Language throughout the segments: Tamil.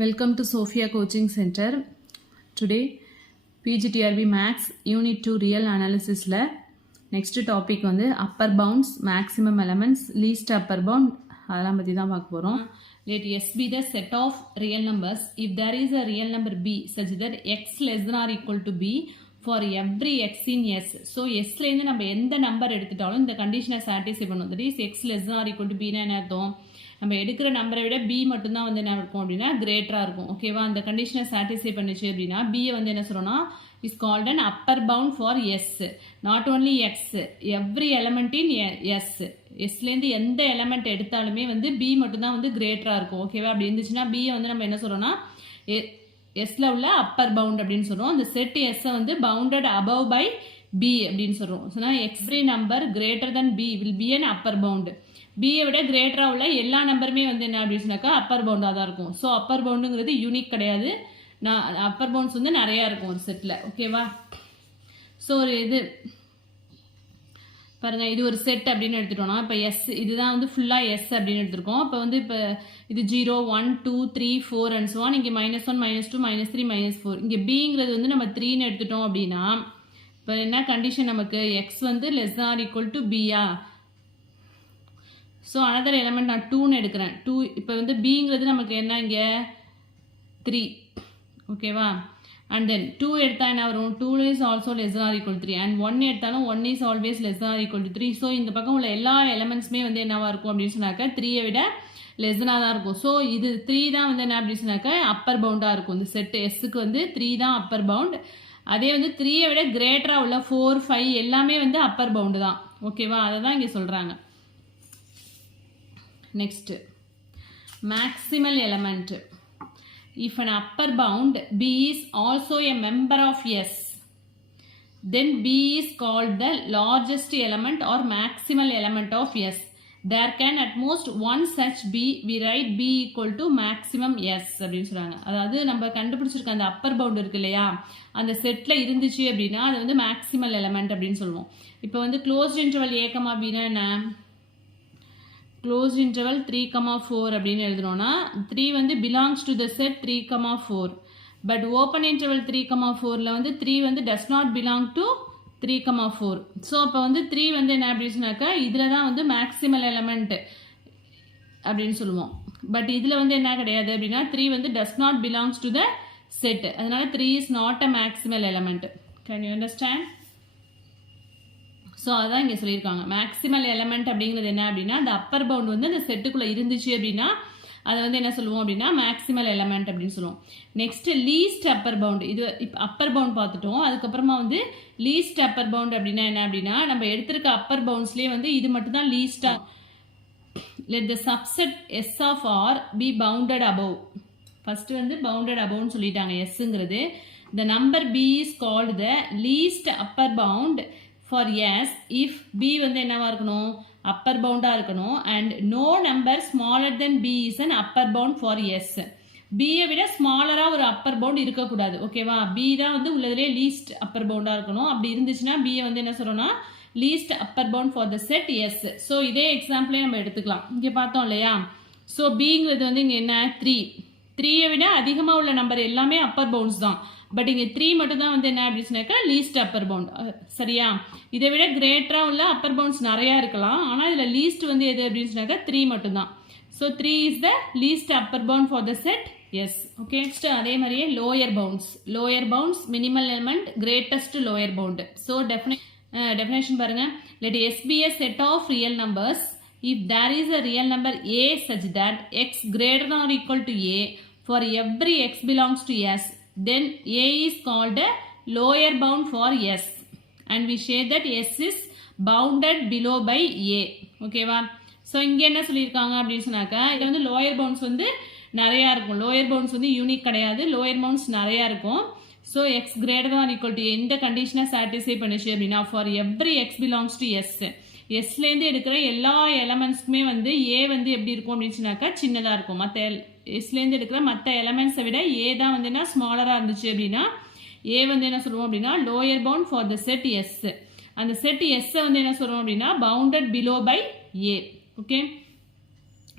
Welcome to Sophia Coaching Center. Today, PGTRB Max Unit 2 Real Analysis la next topic வந்து upper bounds, maximum elements, least upper bound அதெல்லாம் பற்றி தான் பார்க்க போகிறோம். Let S be the set of real numbers if there is a real number B such that x less than or equal to B for every x in S. So Sலேருந்து நம்ம எந்த நம்பர் எடுத்துட்டாலும் இந்த கண்டிஷனை சாட்டிஸ்ஃபை பண்ணும். That is x less than or equal to B என்ன அர்த்தம்? நம்ம எடுக்கிற நம்பரை விட பி மட்டும்தான் வந்து என்ன இருக்கும் அப்படின்னா கிரேட்டராக இருக்கும். ஓகேவா, அந்த கண்டிஷனை சாட்டிஸ்ஃபை பண்ணிச்சு அப்படின்னா பியை வந்து என்ன சொல்கிறோன்னா is called an upper bound for S, not only X, every element in S. எஸ்லேருந்து எந்த எலமெண்ட் எடுத்தாலுமே வந்து பி மட்டும்தான் வந்து கிரேட்டராக இருக்கும். ஓகேவா, அப்படி இருந்துச்சுன்னா பியை வந்து நம்ம என்ன சொல்கிறோன்னா எஸ்ல உள்ள அப்பர் பவுண்ட் அப்படின்னு சொல்கிறோம். அந்த செட் எஸ்ஸை வந்து பவுண்டட் அபவ் பை பி அப்படின்னு சொல்கிறோம். சொன்னால் எக்ஸ்ரே number greater than B will be an upper bound. பியை விட கிரேட்டராக உள்ள எல்லா நம்பருமே வந்து என்ன அப்படின்னு சொன்னாக்கா அப்பர் பவுண்டாக தான் இருக்கும். ஸோ அப்பர் பவுண்டுங்கிறது யூனிக் கிடையாது, அப்பர் பவுண்ட்ஸ் வந்து நிறையா இருக்கும் ஒரு செட்டில். ஓகேவா, ஸோ ஒரு இது பாருங்கள், இது ஒரு செட் அப்படின்னு எடுத்துட்டோம்னா இப்போ எஸ் இதுதான் வந்து ஃபுல்லாக எஸ் அப்படின்னு எடுத்துருக்கோம். இப்போ வந்து இப்போ இது 0 1 2 3 4 அண்ட் ஸோ ஆன். இங்கே -1 -2 -3 -4. இங்கே பிங்கிறது வந்து நம்ம 3ன்னு எடுத்துட்டோம் அப்படின்னா இப்போ என்ன கண்டிஷன் நமக்கு எக்ஸ் வந்து லெஸ் ஆர் ஈக்குவல் டு பியா. ஸோ அனதர் எலமெண்ட் நான் 2ன்னு எடுக்கிறேன். 2 இப்போ வந்து பிங்கிறது நமக்கு என்ன இங்கே 3. ஓகேவா, அண்ட் தென் 2 எடுத்தால் என்ன வரும், 2 is also less or equal 3 and 1 எடுத்தாலும் 1 is always less or equal to 3. So இந்த பக்கம் உள்ள எல்லா எலமெண்ட்ஸுமே வந்து என்னவா இருக்கும் அப்படின்னு சொன்னாக்கா 3யை விட லெஸ்னாக தான் இருக்கும். ஸோ இது 3 தான் வந்து என்ன அப்படின்னு சொன்னாக்கா அப்பர் பவுண்டாக இருக்கும். இந்த செட் எஸ்ஸுக்கு வந்து 3 தான் அப்பர் பவுண்ட். அதே வந்து 3யை விட கிரேட்டராக உள்ள 4 5 எல்லாமே வந்து அப்பர் பவுண்டு தான். ஓகேவா, அதை தான் இங்கே சொல்கிறாங்க. Next, maximal element. If an upper bound B is also a member of S, then B is called the largest element or maximal element of S. There can at most one such B. We write B equal to maximum S அப்படின்னு சொல்கிறாங்க. அதாவது நம்ம கண்டுபிடிச்சிருக்க அந்த அப்பர் பவுண்ட் இருக்கு இல்லையா, அந்த செட்டில் இருந்துச்சு அப்படின்னா அது வந்து மேக்ஸிமல் எலமெண்ட் அப்படின்னு சொல்லுவோம். இப்போ வந்து க்ளோஸ்ட் இன்டர்வல் A, Bனா என்ன, க்ளோஸ்ட் இன்டர்வல் 3, 4 அப்படின்னு எழுதுனோன்னா 3 வந்து belongs to the set 3, 4. But open interval 3, 4ல் வந்து 3 வந்து does not belong to 3, 4. So அப்போ வந்து 3 வந்து என்ன அப்படின்னு சொன்னாக்கா இதில் தான் வந்து மேக்ஸிமல் எலமெண்ட் அப்படின்னு சொல்லுவோம். பட் இதில் வந்து என்ன கிடையாது அப்படின்னா 3 வந்து does not belongs to the set, அதனால 3 is not a maximal element. Can you understand? So அதான் இங்கே சொல்லியிருக்காங்க. மேக்ஸிமல் எலமெண்ட் அப்படிங்கிறது என்ன அப்படின்னா அந்த அப்பர் பவுண்ட் வந்து அந்த செட்டுக்குள்ளே இருந்துச்சு அப்படின்னா அதை வந்து என்ன சொல்லுவோம் அப்படின்னா மேக்ஸிமல் எலமெண்ட் அப்படின்னு சொல்லுவோம். Next least upper bound. இது இப்போ அப்பர் பவுண்ட் பார்த்துட்டோம். அதுக்கப்புறமா வந்து லீஸ்ட் அப்பர் பவுண்ட் அப்படின்னா என்ன அப்படின்னா நம்ம எடுத்திருக்க அப்பர் பவுண்ட்ஸ்லேயே வந்து இது மட்டும் தான் லீஸ்டாக. Let the subset S of R be bounded above. First வந்து பவுண்டட் அபவ்னு சொல்லிட்டாங்க எஸ்ங்கிறது. The number B is called the least upper bound for S if B வந்து என்னவா இருக்கணும், அப்பர் பவுண்டாக இருக்கணும். And no number smaller than B is an upper bound for S. பியை விட ஸ்மாலராக ஒரு அப்பர் பவுண்ட் இருக்கக்கூடாது. ஓகேவா, பி தான் வந்து உள்ளதுலேயே லீஸ்ட் அப்பர் பவுண்டாக இருக்கணும். அப்படி இருந்துச்சுன்னா பியை வந்து என்ன சொல்கிறோன்னா least upper bound for the set S. So இதே எக்ஸாம்பிளே நம்ம எடுத்துக்கலாம். இங்கே பார்த்தோம் இல்லையா, ஸோ பிங்கிறது வந்து இங்கே என்ன 3. 3யை விட அதிகமாக உள்ள நம்பர் எல்லாமே அப்பர் பவுண்ட்ஸ் தான். பட் இங்கே 3 மட்டும் தான் வந்து என்ன அப்படின்னு சொன்னாக்கா லீஸ்ட் அப்பர் பவுண்ட். சரியா, இதை விட கிரேட்டராக உள்ள அப்பர் பவுண்ட்ஸ் நிறையா இருக்கலாம், ஆனால் இதில் லீஸ்ட் வந்து எது அப்படின்னு சொன்னாக்கா 3 மட்டும்தான். So 3 is the least upper bound for the set S. Okay, next அதே மாதிரியே lower bounds. Lower bounds minimal element greatest lower bound. So definition பாருங்க. Let S be a set of real numbers if there is a real number a such that x greater than or equal to a for every x belongs to S, then a is called a lower bound for S and we say that S is bounded below by a. ஓகேவா, ஸோ இங்கே என்ன சொல்லியிருக்காங்க அப்படின்னு சொன்னாக்கா இதில் வந்து லோயர் பவுண்ட்ஸ் வந்து நிறையா இருக்கும். லோயர் பவுண்ட்ஸ் வந்து யூனிக் கிடையாது, லோயர் பவுண்ட்ஸ் நிறையா இருக்கும். ஸோ எக்ஸ் கிரேட்டர் தான் ஈக்குவல் டு எந்த கண்டிஷனை சாட்டிஸ்ஃபை பண்ணிச்சு அப்படின்னா for every X belongs to S. எஸ்லேருந்து எடுக்கிற எல்லா எலமெண்ட்ஸ்க்குமே வந்து ஏ வந்து எப்படி இருக்கும் அப்படின்னு சொன்னாக்கா சின்னதாக இருக்கும். மற்ற எஸ்லேருந்து எடுக்கிற மற்ற எலமெண்ட்ஸை விட ஏ தான் வந்து என்ன ஸ்மாலராக இருந்துச்சு அப்படின்னா ஏ வந்து என்ன சொல்லுவோம் அப்படின்னா lower bound for the set S. அந்த செட் எஸ்ஸை வந்து என்ன சொல்லுவோம் அப்படின்னா bounded below by A. Okay,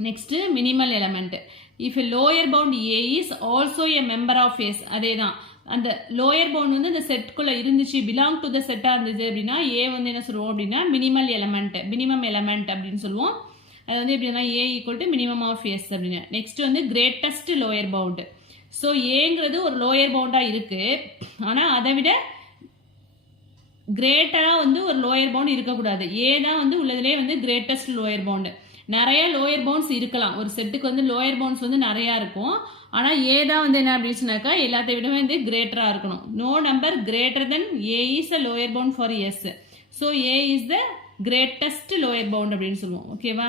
next minimal element. If lower bound A is also a member of S, அதே தான் அந்த லோயர் பவுண்ட் வந்து இந்த செட்டுக்குள்ளே இருந்துச்சு, பிலாங் டு த செட்டாக இருந்துச்சு அப்படின்னா ஏ வந்து என்ன சொல்லுவோம் அப்படின்னா மினிமம் எலமெண்ட் அப்படின்னு சொல்லுவோம். அது வந்து எப்படின்னா A equal to minimum of S அப்படின்னு. நெக்ஸ்ட் வந்து கிரேட்டஸ்ட் லோயர் பவுண்டு. ஸோ ஏங்கிறது ஒரு லோயர் பவுண்டாக இருக்குது, ஆனால் அதை விட கிரேட்டராக வந்து ஒரு லோயர் பவுண்ட் இருக்கக்கூடாது. ஏ தான் வந்து உள்ளதுலேயே வந்து கிரேட்டஸ்ட் லோயர் பவுண்டு. நிறைய லோயர் பவுண்ட்ஸ் இருக்கலாம், ஒரு செட்டுக்கு வந்து லோயர் பவுண்ட்ஸ் வந்து நிறையா இருக்கும், ஆனால் ஏ தான் வந்து என்ன அப்படின்னு சொன்னாக்கா எல்லாத்தை விடவே வந்து கிரேட்டராக இருக்கணும். No number greater than A is a lower bound for S. So A is the greatest lower bound அப்படின்னு சொல்லுவோம். ஓகேவா?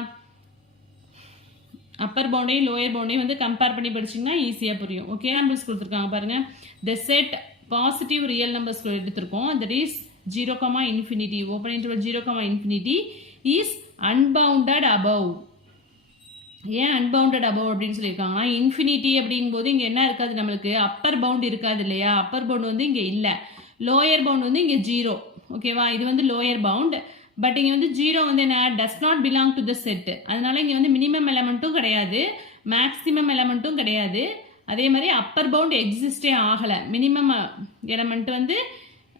அப்பர் பவுண்டையும் லோயர் பவுண்டையும் வந்து கம்பேர் பண்ணி படிச்சிங்கன்னா ஈஸியாக புரியும். ஓகே, நம்பர்ஸ் கொடுத்துருக்காங்க பாருங்கள். The set positive real numbers எடுத்திருக்கோம். That is 0, infinity, open interval 0, infinity is unbounded above. ஏன் அன்பவுண்டட் அபவ் அப்படின்னு சொல்லியிருக்காங்கன்னா இன்ஃபினிட்டி அப்படிங்கும் போது இங்கே என்ன இருக்காது, நம்மளுக்கு அப்பர் பவுண்ட் இருக்காது இல்லையா. அப்பர் பவுண்ட் வந்து இங்கே இல்லை, லோயர் பவுண்ட் வந்து இங்கே 0. ஓகேவா? இது வந்து லோயர் பவுண்ட், பட் இங்கே வந்து 0 வந்து என்ன டஸ் not belong to the set. அதனால இங்கே வந்து மினிமம் எலமெண்ட்டும் கிடையாது, மேக்ஸிமம் எலமெண்ட்டும் கிடையாது. அதே மாதிரி அப்பர் பவுண்ட் எக்ஸிஸ்டே ஆகலை. மினிமம் எலமெண்ட் வந்து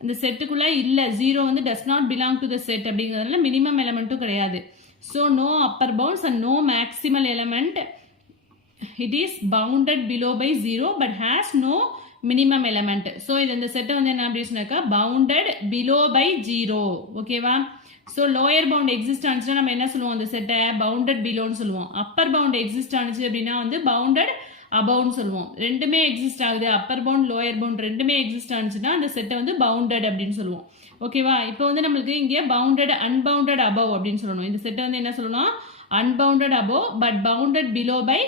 இந்த செட்டுக்குள்ளே இல்லை, 0 வந்து does not belong to the set அப்படிங்கிறதுனால மினிமம் எலமெண்ட்டும் கிடையாது. So no upper bounds and no maximal element. It is bounded below by 0 but has no minimum element. So இந்த செட்டை வந்து என்ன அப்படி சொன்னாக்கா bounded below by 0. ஓகேவா? ஸோ லோயர் பவுண்ட் எக்ஸிஸ்ட் ஆனிச்சுன்னா நம்ம என்ன சொல்லுவோம், அந்த செட்டை பவுண்டட் பிலோன்னு சொல்லுவோம். அப்பர் பவுண்ட் எக்ஸிஸ்ட் ஆனிச்சு அப்படின்னா வந்து பவுண்டட் அபவுன்னு சொல்லுவோம். ரெண்டுமே எக்ஸிஸ்ட் ஆகுது, அப்பர் பவுண்ட் லோயர் பவுண்ட் ரெண்டுமே எக்ஸிஸ்ட் ஆனிச்சுன்னா அந்த செட்டை வந்து பவுண்டட் அப்படின்னு சொல்லுவோம். ஓகேவா? இப்போ வந்து நம்மளுக்கு இங்கே பவுண்டட் அன்பவுண்டட் அபவ் அப்படின்னு சொல்லணும். இந்த செட்டை வந்து என்ன சொல்லணும், unbounded above but bounded below by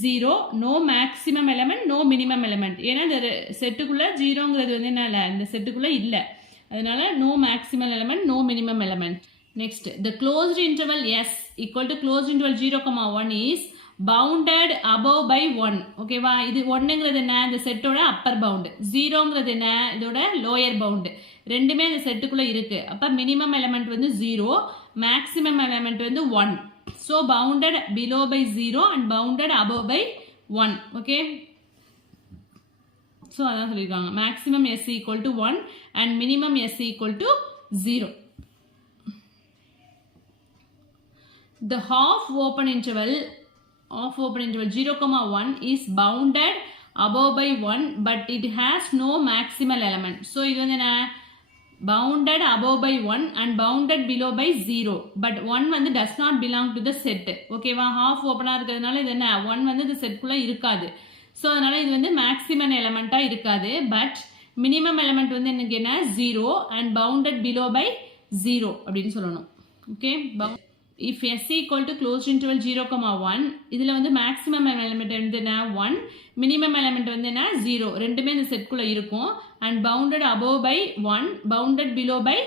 0, no maximum element, no minimum element. ஏன்னா இந்த செட்டுக்குள்ளே 0ங்கிறது வந்து என்ன இல்லை, இந்த செட்டுக்குள்ளே இல்லை, அதனால no maximum element, no minimum element. Next, the closed interval S equal to closed interval 0,1 is bounded above by 1. ஓகேவா? இது 1ங்கிறது என்ன, இந்த செட்டோட அப்பர் பவுண்டு, 0ங்கிறது என்ன இதோட லோயர் பவுண்டு. ரெண்டுமே இந்த செட்டுக்குள்ளே இருக்குது. அப்போ மினிமம் எலமெண்ட் வந்து 0, மேக்ஸிமம் எலமெண்ட் வந்து 1. So bounded below by 0 and bounded above by 1. Okay, so அதான் சொல்லியிருக்காங்க. Maximum S equal to 1 and minimum S equal to 0. The half open interval 0,1 is bounded above by 1 but it has no maximal element. So இது வந்து என்ன, bounded above by 1 and bounded below by 0 but 1 வந்து does not belong to the set. ஓகேவா? half open இருக்கிறதுனால இது என்ன, 1 வந்து இந்த செட்டுக்குள்ளே இருக்காது. ஸோ அதனால இது வந்து மேக்ஸிமம் எலமெண்ட்டாக இருக்காது. பட் மினிமம் எலமெண்ட் வந்து எனக்கு என்ன 0 and bounded below by 0 அப்படின்னு சொல்லணும். Okay, if s equal to closed interval 0,1 இதில் வந்து மேக்ஸிமம் எலமெண்ட் வந்து என்ன 1, மினிமம் எலமெண்ட் வந்து என்ன 0, ரெண்டுமே இந்த செட்குள்ளே இருக்கும். And bounded above by 1, bounded below by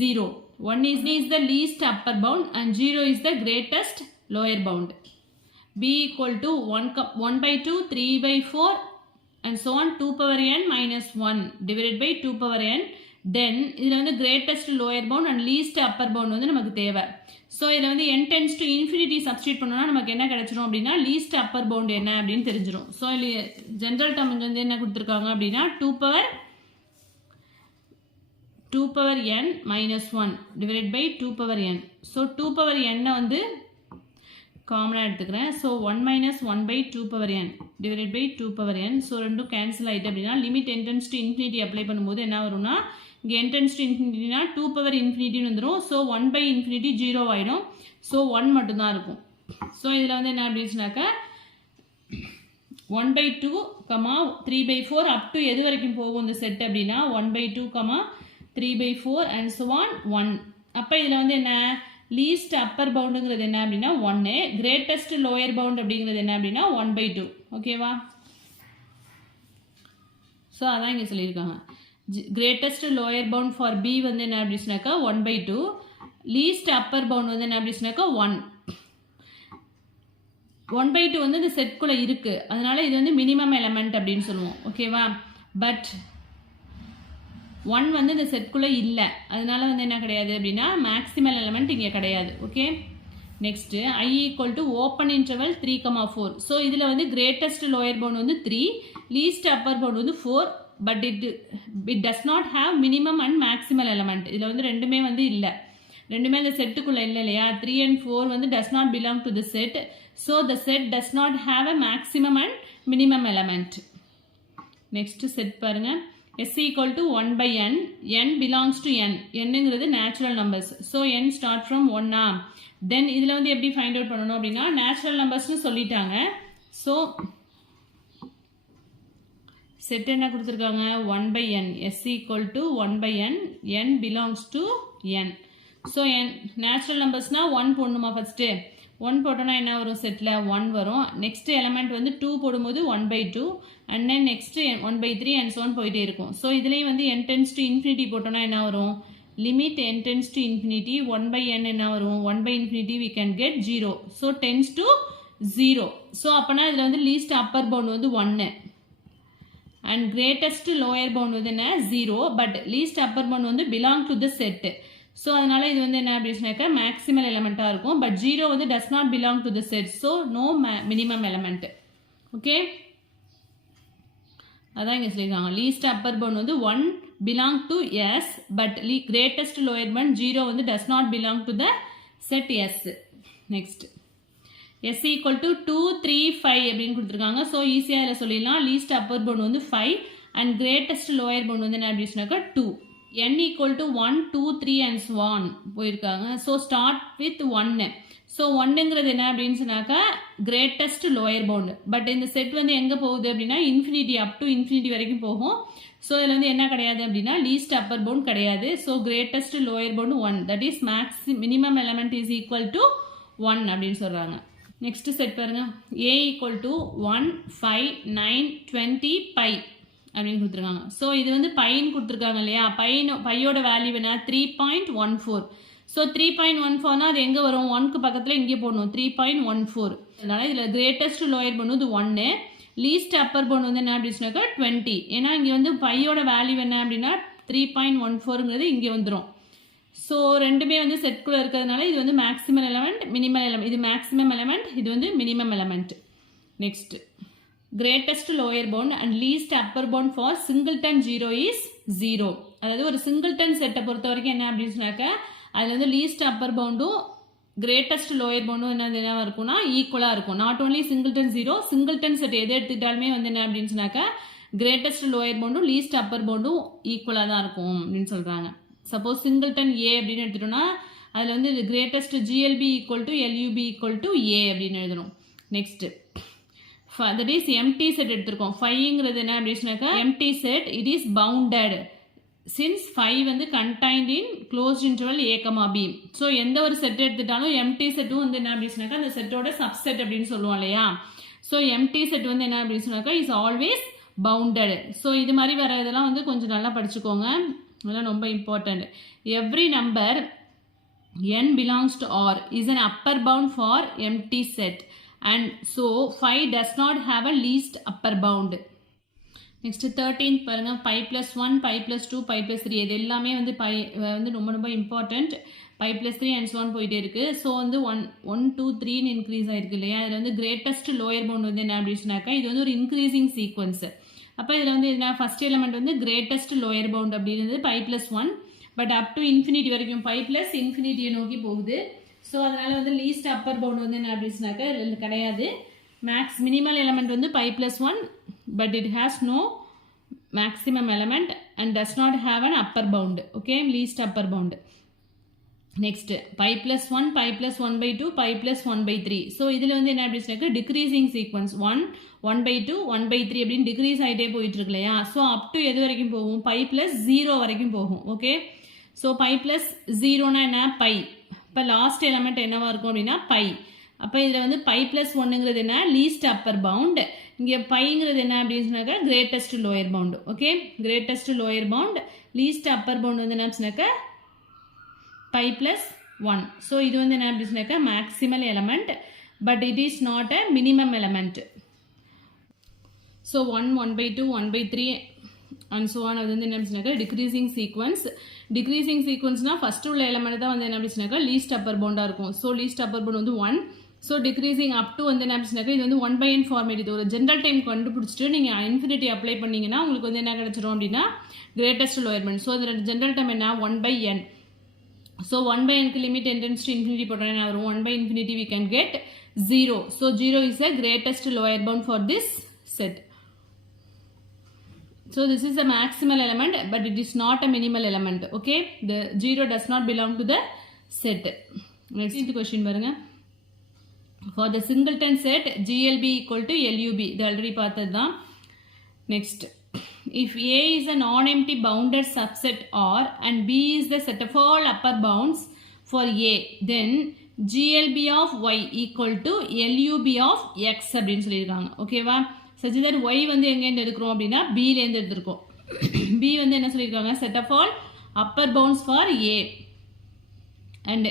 0. 1 is the least upper bound and 0 is the greatest lower bound. b equal to 1 by 2, 3 by 4 and so on 2 power n minus 1 divided by 2 power n. Then இதில் வந்து greatest lower bound and least upper bound வந்து நமக்கு தேவை. ஸோ இதில் வந்து n tends to infinity substitute பண்ணோம்னா நமக்கு என்ன கிடைச்சிரும் அப்படின்னா லீஸ்ட் அப்பர் பவுண்ட் என்ன அப்படின்னு தெரிஞ்சிடும். ஸோ இதில் ஜென்ரல் டேர்ம் இங்கே வந்து என்ன கொடுத்துருக்காங்க அப்படின்னா 2 power n minus 1 divided by 2 power n. So 2 power n வந்து காமனாக எடுத்துக்கிறேன். So 1 minus 1 by 2 power n divided by 2 power n. So ரெண்டும் கேன்சல் ஆகிட்டு அப்படின்னா limit n tends to infinity apply பண்ணும்போது என்ன வரும்னா இங்கே n tends to infinity two power இன்ஃபினிட்டின்னு வந்துடும். ஸோ 1 by infinity 0 ஆகிடும். ஸோ 1 மட்டும்தான் இருக்கும். ஸோ இதில் வந்து என்ன அப்படின்னாக்கா 1 by 2, 3 by 4 அப் டு எது வரைக்கும் போகும் இந்த செட் அப்படின்னா 1 by 2, 3 by 4 and so on 1. அப்போ இதில் வந்து என்ன லீஸ்ட் அப்பர் பவுண்டுங்கிறது என்ன அப்படின்னா 1, கிரேட்டஸ்ட் லோயர் பவுண்ட் அப்படிங்கிறது என்ன அப்படின்னா 1 by 2. ஓகேவா? ஸோ அதான் இங்கே சொல்லியிருக்காங்க. Greatest lower bound for B வந்து என்ன அப்படின்னாக்கா 1 by 2, லீஸ்ட் அப்பர் பவுண்ட் வந்து என்ன அப்படின்னாக்கா 1. 1 by 2 வந்து இந்த செட்குள்ளே இருக்குது, அதனால இது வந்து மினிமம் எலமெண்ட் அப்படின்னு சொல்லுவோம். ஓகேவா? பட் 1 வந்து இந்த செட்குள்ளே இல்லை, அதனால வந்து என்ன கிடையாது அப்படின்னா மேக்ஸிமல் எலமெண்ட் இங்கே கிடையாது. Okay, next I equal to open interval 3, 4. So இதில் வந்து greatest lower bound வந்து 3, least upper bound வந்து 4, but it does not have minimum and maximal element. இதில் வந்து ரெண்டுமே வந்து இல்லை, ரெண்டுமே இந்த செட்டுக்குள்ளே இல்லை இல்லையா. 3 and 4 வந்து does not belong to the set. So the set does not have a maximum and minimum element. Next set பாருங்க. S equal to 1 by n. N belongs to n. Nங்கிறது natural numbers. So n start from 1. Then இதில் வந்து எப்படி find out பண்ணணும் அப்படின்னா natural numbersனு சொல்லிட்டாங்க. So set என்ன கொடுத்துருக்காங்க 1 by n. S equal to 1 by n. N belongs to n. So n natural numbers-னா 1 போடணுமா ஃபஸ்ட்டு. 1 போட்டோன்னா என்ன வரும் செட்டில் 1 வரும். நெக்ஸ்ட் எலமெண்ட் வந்து 2 போடும்போது 1 by 2 and then next 1 by 3 and so போயிட்டே இருக்கும். ஸோ இதுலேயும் வந்து n tends to infinity போட்டோன்னா என்ன வரும் limit n tends to infinity 1 by n என்ன வரும் 1 by infinity we can get 0. So tends to 0. So அப்போனா இதில் வந்து லீஸ்ட் அப்பர் பவுண்ட் வந்து 1 அண்ட் கிரேட்டஸ்ட் லோயர் பவுண்ட் வந்து என்ன 0, பட் லீஸ்ட் அப்பர் பவுண்ட் வந்து belong to the set. So அதனால இது வந்து என்ன அப்படின்னாக்கா மேக்ஸிமல் எலமெண்ட்டாக இருக்கும், பட் 0 வந்து does not belong to the set. So no minimum element. Okay, அதான் இங்கே சொல்லியிருக்காங்க லீஸ்ட் அப்பர் பவுண்ட் வந்து 1 belong to S, but greatest lower bound 0 வந்து does not belong to the set S. Next S equal to 2, 3, 5 அப்படின்னு கொடுத்துருக்காங்க. ஸோ ஈஸியாக இதில் சொல்லிடலாம் லீஸ்ட் அப்பர் பவுண்ட் வந்து 5 அண்ட் கிரேட்டஸ்ட் லோயர் பவுண்ட் வந்து என்ன அப்படின்னாக்கா 2. n equal to 1, 2, 3 and so on போயிருக்காங்க. So start with 1. ஸோ 1ங்கிறது என்ன அப்படின்னு சொன்னாக்கா கிரேட்டஸ்ட் லோயர் பவுண்டு, பட் இந்த செட் வந்து எங்கே போகுது அப்படின்னா இன்ஃபினிட்டி அப் டு இன்ஃபினிட்டி வரைக்கும் போகும். ஸோ இதில் வந்து என்ன கிடையாது அப்படின்னா லீஸ்ட் அப்பர் பவுண்ட் கிடையாது. So greatest lower pound 1, that is minimum element is equal to 1 அப்படின்னு சொல்கிறாங்க. நெக்ஸ்ட் செட் பாருங்க a ஈக்குவல் டு 1, 5, 9, 20, பை அப்படின்னு கொடுத்துருக்காங்க. ஸோ இது வந்து பைன்னு கொடுத்துருக்காங்க இல்லையா. பையோட வேல்யூ என்ன 3.14. ஸோ 3.14னா அது எங்கே வரும் 1க்கு பக்கத்தில் இங்கே போடணும் 3.14. அதனால இதில் கிரேட்டஸ்ட் லோயர் பவுண்ட் வந்து 1, லீஸ்ட் அப்பர் பவுண்ட் வந்து என்ன அப்படின்னாக்கா 20. ஏன்னா இங்கே வந்து பையோட வேல்யூ என்ன அப்படின்னா 3.14ங்கிறது இங்கே வந்துடும். ஸோ ரெண்டுமே வந்து செட்குள்ளே இருக்கிறதுனால இது வந்து மேக்ஸிமம் எலமெண்ட் மினிமம் எலமெண்ட், இது மேக்ஸிமம் எலமெண்ட், இது வந்து minimum element. Next greatest lower bound and least upper bound for singleton 0 is 0. அதாவது ஒரு singleton செட்டை பொறுத்த வரைக்கும் என்ன அப்படின்னு சொன்னாக்க அதில் வந்து least upper boundம் greatest lower boundம் என்ன இருக்கும்னா ஈக்குவலாக இருக்கும். Not only singleton 0, singleton set எது எடுத்துக்கிட்டாலுமே வந்து என்ன அப்படின்னு சொன்னாக்க greatest lower boundம் least upper boundம் ஈக்குவலாக தான் இருக்கும் அப்படின்னு சொல்கிறாங்க. சப்போஸ் singleton A அப்படின்னு எடுத்துட்டோம்னா அதில் வந்து greatest GLB equal to LUB equal to A அப்படின்னு எழுதணும். Next that is empty set எடுத்திருக்கோம். 5ங்கிறது என்ன அப்படின்னாக்கா empty set, it is bounded since 5 வந்து contained in closed interval a, b. So எந்த ஒரு செட் எடுத்துட்டாலும் empty செட்டும் வந்து என்ன அப்படின்னாக்கா அந்த செட்டோட சப்செட் அப்படின்னு சொல்லுவோம் இல்லையா. ஸோ empty set வந்து என்ன அப்படின்னாக்கா is always bounded. ஸோ இது மாதிரி வர இதெல்லாம் வந்து கொஞ்சம் நல்லா படிச்சுக்கோங்க, அதெல்லாம் ரொம்ப important. Every number n belongs to R is an upper bound for empty set. And so 5 does not have a least upper bound. Next 13th பாருங்க pi plus 1, pi plus 2, pi plus 3 இது எல்லாமே வந்து pi வந்து ரொம்ப important. pi plus 3 and so on போயிட்டே இருக்கு. ஸோ வந்து 1, 2, 3 இன்க்ரீஸ் ஆயிருக்கு இல்லையா. இதில் வந்து கிரேட்டஸ்ட் லோயர் பவுண்ட் வந்து என்ன அப்படின்னாக்கா இது வந்து ஒரு இன்க்ரீசிங் சீக்வன்ஸ். அப்போ இதில் வந்து என்ன ஃபர்ஸ்ட் எலிமெண்ட் வந்து கிரேட்டஸ்ட் லோயர் பவுண்ட் அப்படின்றது pi plus 1, but up to infinity வரைக்கும் pi plus இன்ஃபினிட்டியை நோக்கி போகுது. ஸோ அதனால் வந்து லீஸ்ட் அப்பர் பவுண்ட் வந்து என்ன அப்படின்னாக்கா இதில் கிடையாது. மினிமல் எலமெண்ட் வந்து pi plus 1, but it has no maximum element and does not have an upper bound. Okay, least upper bound. Next pi plus 1, pi plus 1 by 2, pi plus 1 by 3. So இதில் வந்து என்ன அப்படின்னாக்கா டிக்ரீசிங் சீக்வன்ஸ் 1, 1 by 2, 1 by 3 அப்படின்னு டிக்ரீஸ் ஆகிட்டே போயிட்டு இருக்கு இல்லையா. ஸோ அப் டு எது வரைக்கும் போகும் pi plus 0 வரைக்கும் போகும். ஓகே, ஸோ pi plus 0னா என்ன pi. இப்போ லாஸ்ட் எலமெண்ட் என்னவா இருக்கும் அப்படின்னா பை. அப்போ இதில் வந்து pi plus 1ங்கிறது என்ன லீஸ்ட் அப்பர் பவுண்ட், இங்கே பைங்கிறது என்ன அப்படின்னு சொன்னாக்கா greatest lower bound. Okay, greatest lower bound, least upper bound வந்து என்ன சொன்னாக்கா pi plus 1. ஸோ இது வந்து என்ன அப்படின்னு சொன்னாக்கா maximal element, but it is not a minimum element. So 1, 1 by 2, 1 by 3 and so on. அது வந்து என்ன அப்படின்னாக்கா டிக்ரீசிங் சீக்வன்ஸ். டிக்ரீசிங் சீக்வன்ஸ்னா ஃபர்ஸ்ட் உள்ள எலமெண்ட் தான் வந்து என்ன அப்படின்னாக்கா லீஸ்ட் அப்பர் பவுண்டாக இருக்கும். ஸோ லீஸ்ட் அப்பர் பவுண்ட் வந்து 1. ஸோ டிக்ரீசிங் அப் டு வந்து என்ன அப்படின்னாக்கா இது வந்து 1/n ஃபார்மேட். இது ஒரு ஜென்ரல் டைம் கண்டுபிடிச்சிட்டு நீங்கள் இன்ஃபினிட்டி அப்ளை பண்ணீங்கன்னா உங்களுக்கு வந்து என்ன கிடைச்சிரும் அப்படின்னா கிரேட்டஸ்ட் லோயர் பவுண்ட். ஸோ இந்த ஜென்ரல் டைம் என்ன 1/n. ஸோ 1/nக்கு லிமிட் என்டென்ஸ் டு இன்ஃபினிட்டி போட்டோம் என்ன வரும் 1/infinity we can get 0. So 0 is the greatest lower bound for this set. So this is the maximal element but it is not a minimal element. Okay, the 0 does not belong to the set. Next question பாருங்க. For the singleton set GLB equal to LUB. இது already பார்த்தது தான். Next, if A is a non-empty bounded subset R and B is the set of all upper bounds for A, then GLB of Y equal to LUB of X அப்படின்னு சொல்லியிருக்காங்க. ஓகேவா? such that Y வந்து எங்கேருந்து எடுக்கிறோம் அப்படின்னா Bலேருந்து எடுத்திருக்கோம். B வந்து என்ன சொல்லியிருக்காங்க set of all upper bounds for A and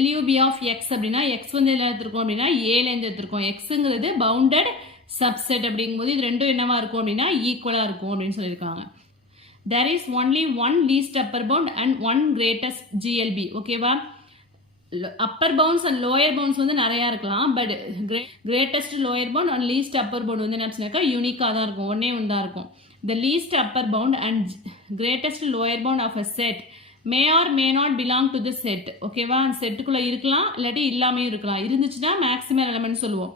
LUB of X அப்படின்னா X வந்து என்ன எடுத்திருக்கோம் அப்படின்னா Aலேருந்து எடுத்திருக்கோம். Xங்கிறது பவுண்டட் சப்செட் அப்படிங்கும்போது இது ரெண்டும் என்னவா இருக்கும் அப்படின்னா ஈக்குவலாக இருக்கும் அப்படின்னு சொல்லியிருக்காங்க. there is only one least upper bound and one greatest GLB. ஓகேவா? Upper bounds and lower bounds வந்து நிறையா இருக்கலாம். But greatest lower bound and least upper bound வந்து என்ன யூனிக்காக தான் இருக்கும். ஒன்னே ஒன்று தான் இருக்கும். The least upper bound and greatest lower bound of a set may or may not belong to the set. ஓகேவா? அந்த செட்டுக்குள்ளே இருக்கலாம் இல்லாட்டி இல்லாமையும் இருக்கலாம். இருந்துச்சுன்னா மேக்ஸிமம் எலமெண்ட் சொல்லுவோம்.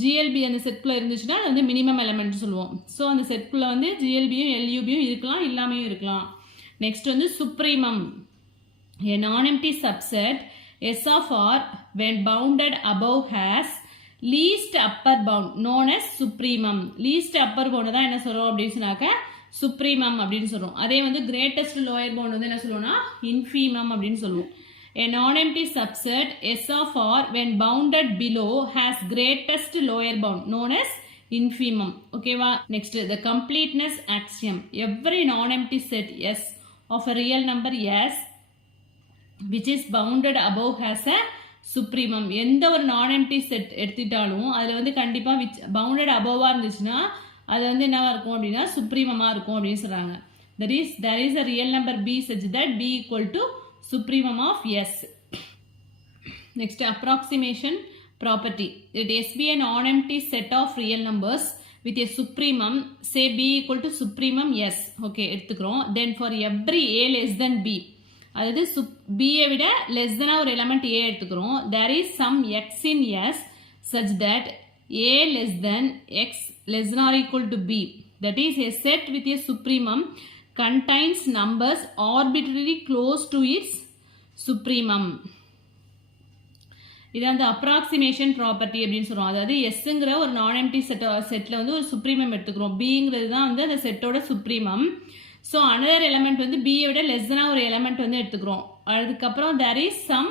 GLB அந்த செட்குள்ளே இருந்துச்சுன்னா அது வந்து மினிமம் எலமெண்ட் சொல்லுவோம். ஸோ அந்த செட்குள்ளே வந்து GLBயும் LUBயும் இருக்கலாம் இல்லாமையும் இருக்கலாம். நெக்ஸ்ட் வந்து supremum. A non-empty subset S of R when bounded above has least upper bound known as supremum. least upper bound தான் என்ன சொல்றோம் அப்படின்னு சொன்னாக்க supremum அப்படின்னு சொல்றோம். அதே வந்து greatest lower bound வந்து என்ன சொல்லுவோம்னா infimum அப்படின்னு சொல்லுவோம். A non-empty subset S of R when bounded below has greatest lower bound known as infimum. ஓகேவா? Next the completeness axiom. Every non-empty set S of a real number S which is bounded above has a supremum. எந்த ஒரு non-empty set எடுத்துட்டாலும் அதில் வந்து கண்டிப்பாக which bounded aboveவாக இருந்துச்சுன்னா அது வந்து என்னவா இருக்கும் அப்படின்னா சுப்ரீமமாக இருக்கும் அப்படின்னு சொல்கிறாங்க. there is a real number B such that B equal to supremum of S. Next, approximation property. Let S be a non-empty set of real numbers with a supremum, say B equal to supremum S. Okay, எடுத்துக்கிறோம். Then for every A less than B, அதாவது B-ஐ விட less than ஒரு element A எடுத்துக்கிறோம். There is some X in S such that A less than X less than or equal to B. That is a set with a supremum contains numbers arbitrarily close to its supremum. இது அந்த அப்ராக்சிமேஷன் ப்ராப்பர்ட்டி அப்படின்னு சொல்கிறோம். அதாவது எஸ்ங்கிற ஒரு நான் எம்டி செட்டில் வந்து ஒரு சுப்ரீமம் எடுத்துக்கிறோம். பிங்கிறது தான் வந்து அந்த செட்டோட சுப்ரீமம். ஸோ அனதர் எலமெண்ட் வந்து பியை விட லெஸ்ஸனாக ஒரு எலமெண்ட் வந்து எடுத்துக்கிறோம். அதுக்கப்புறம் there is some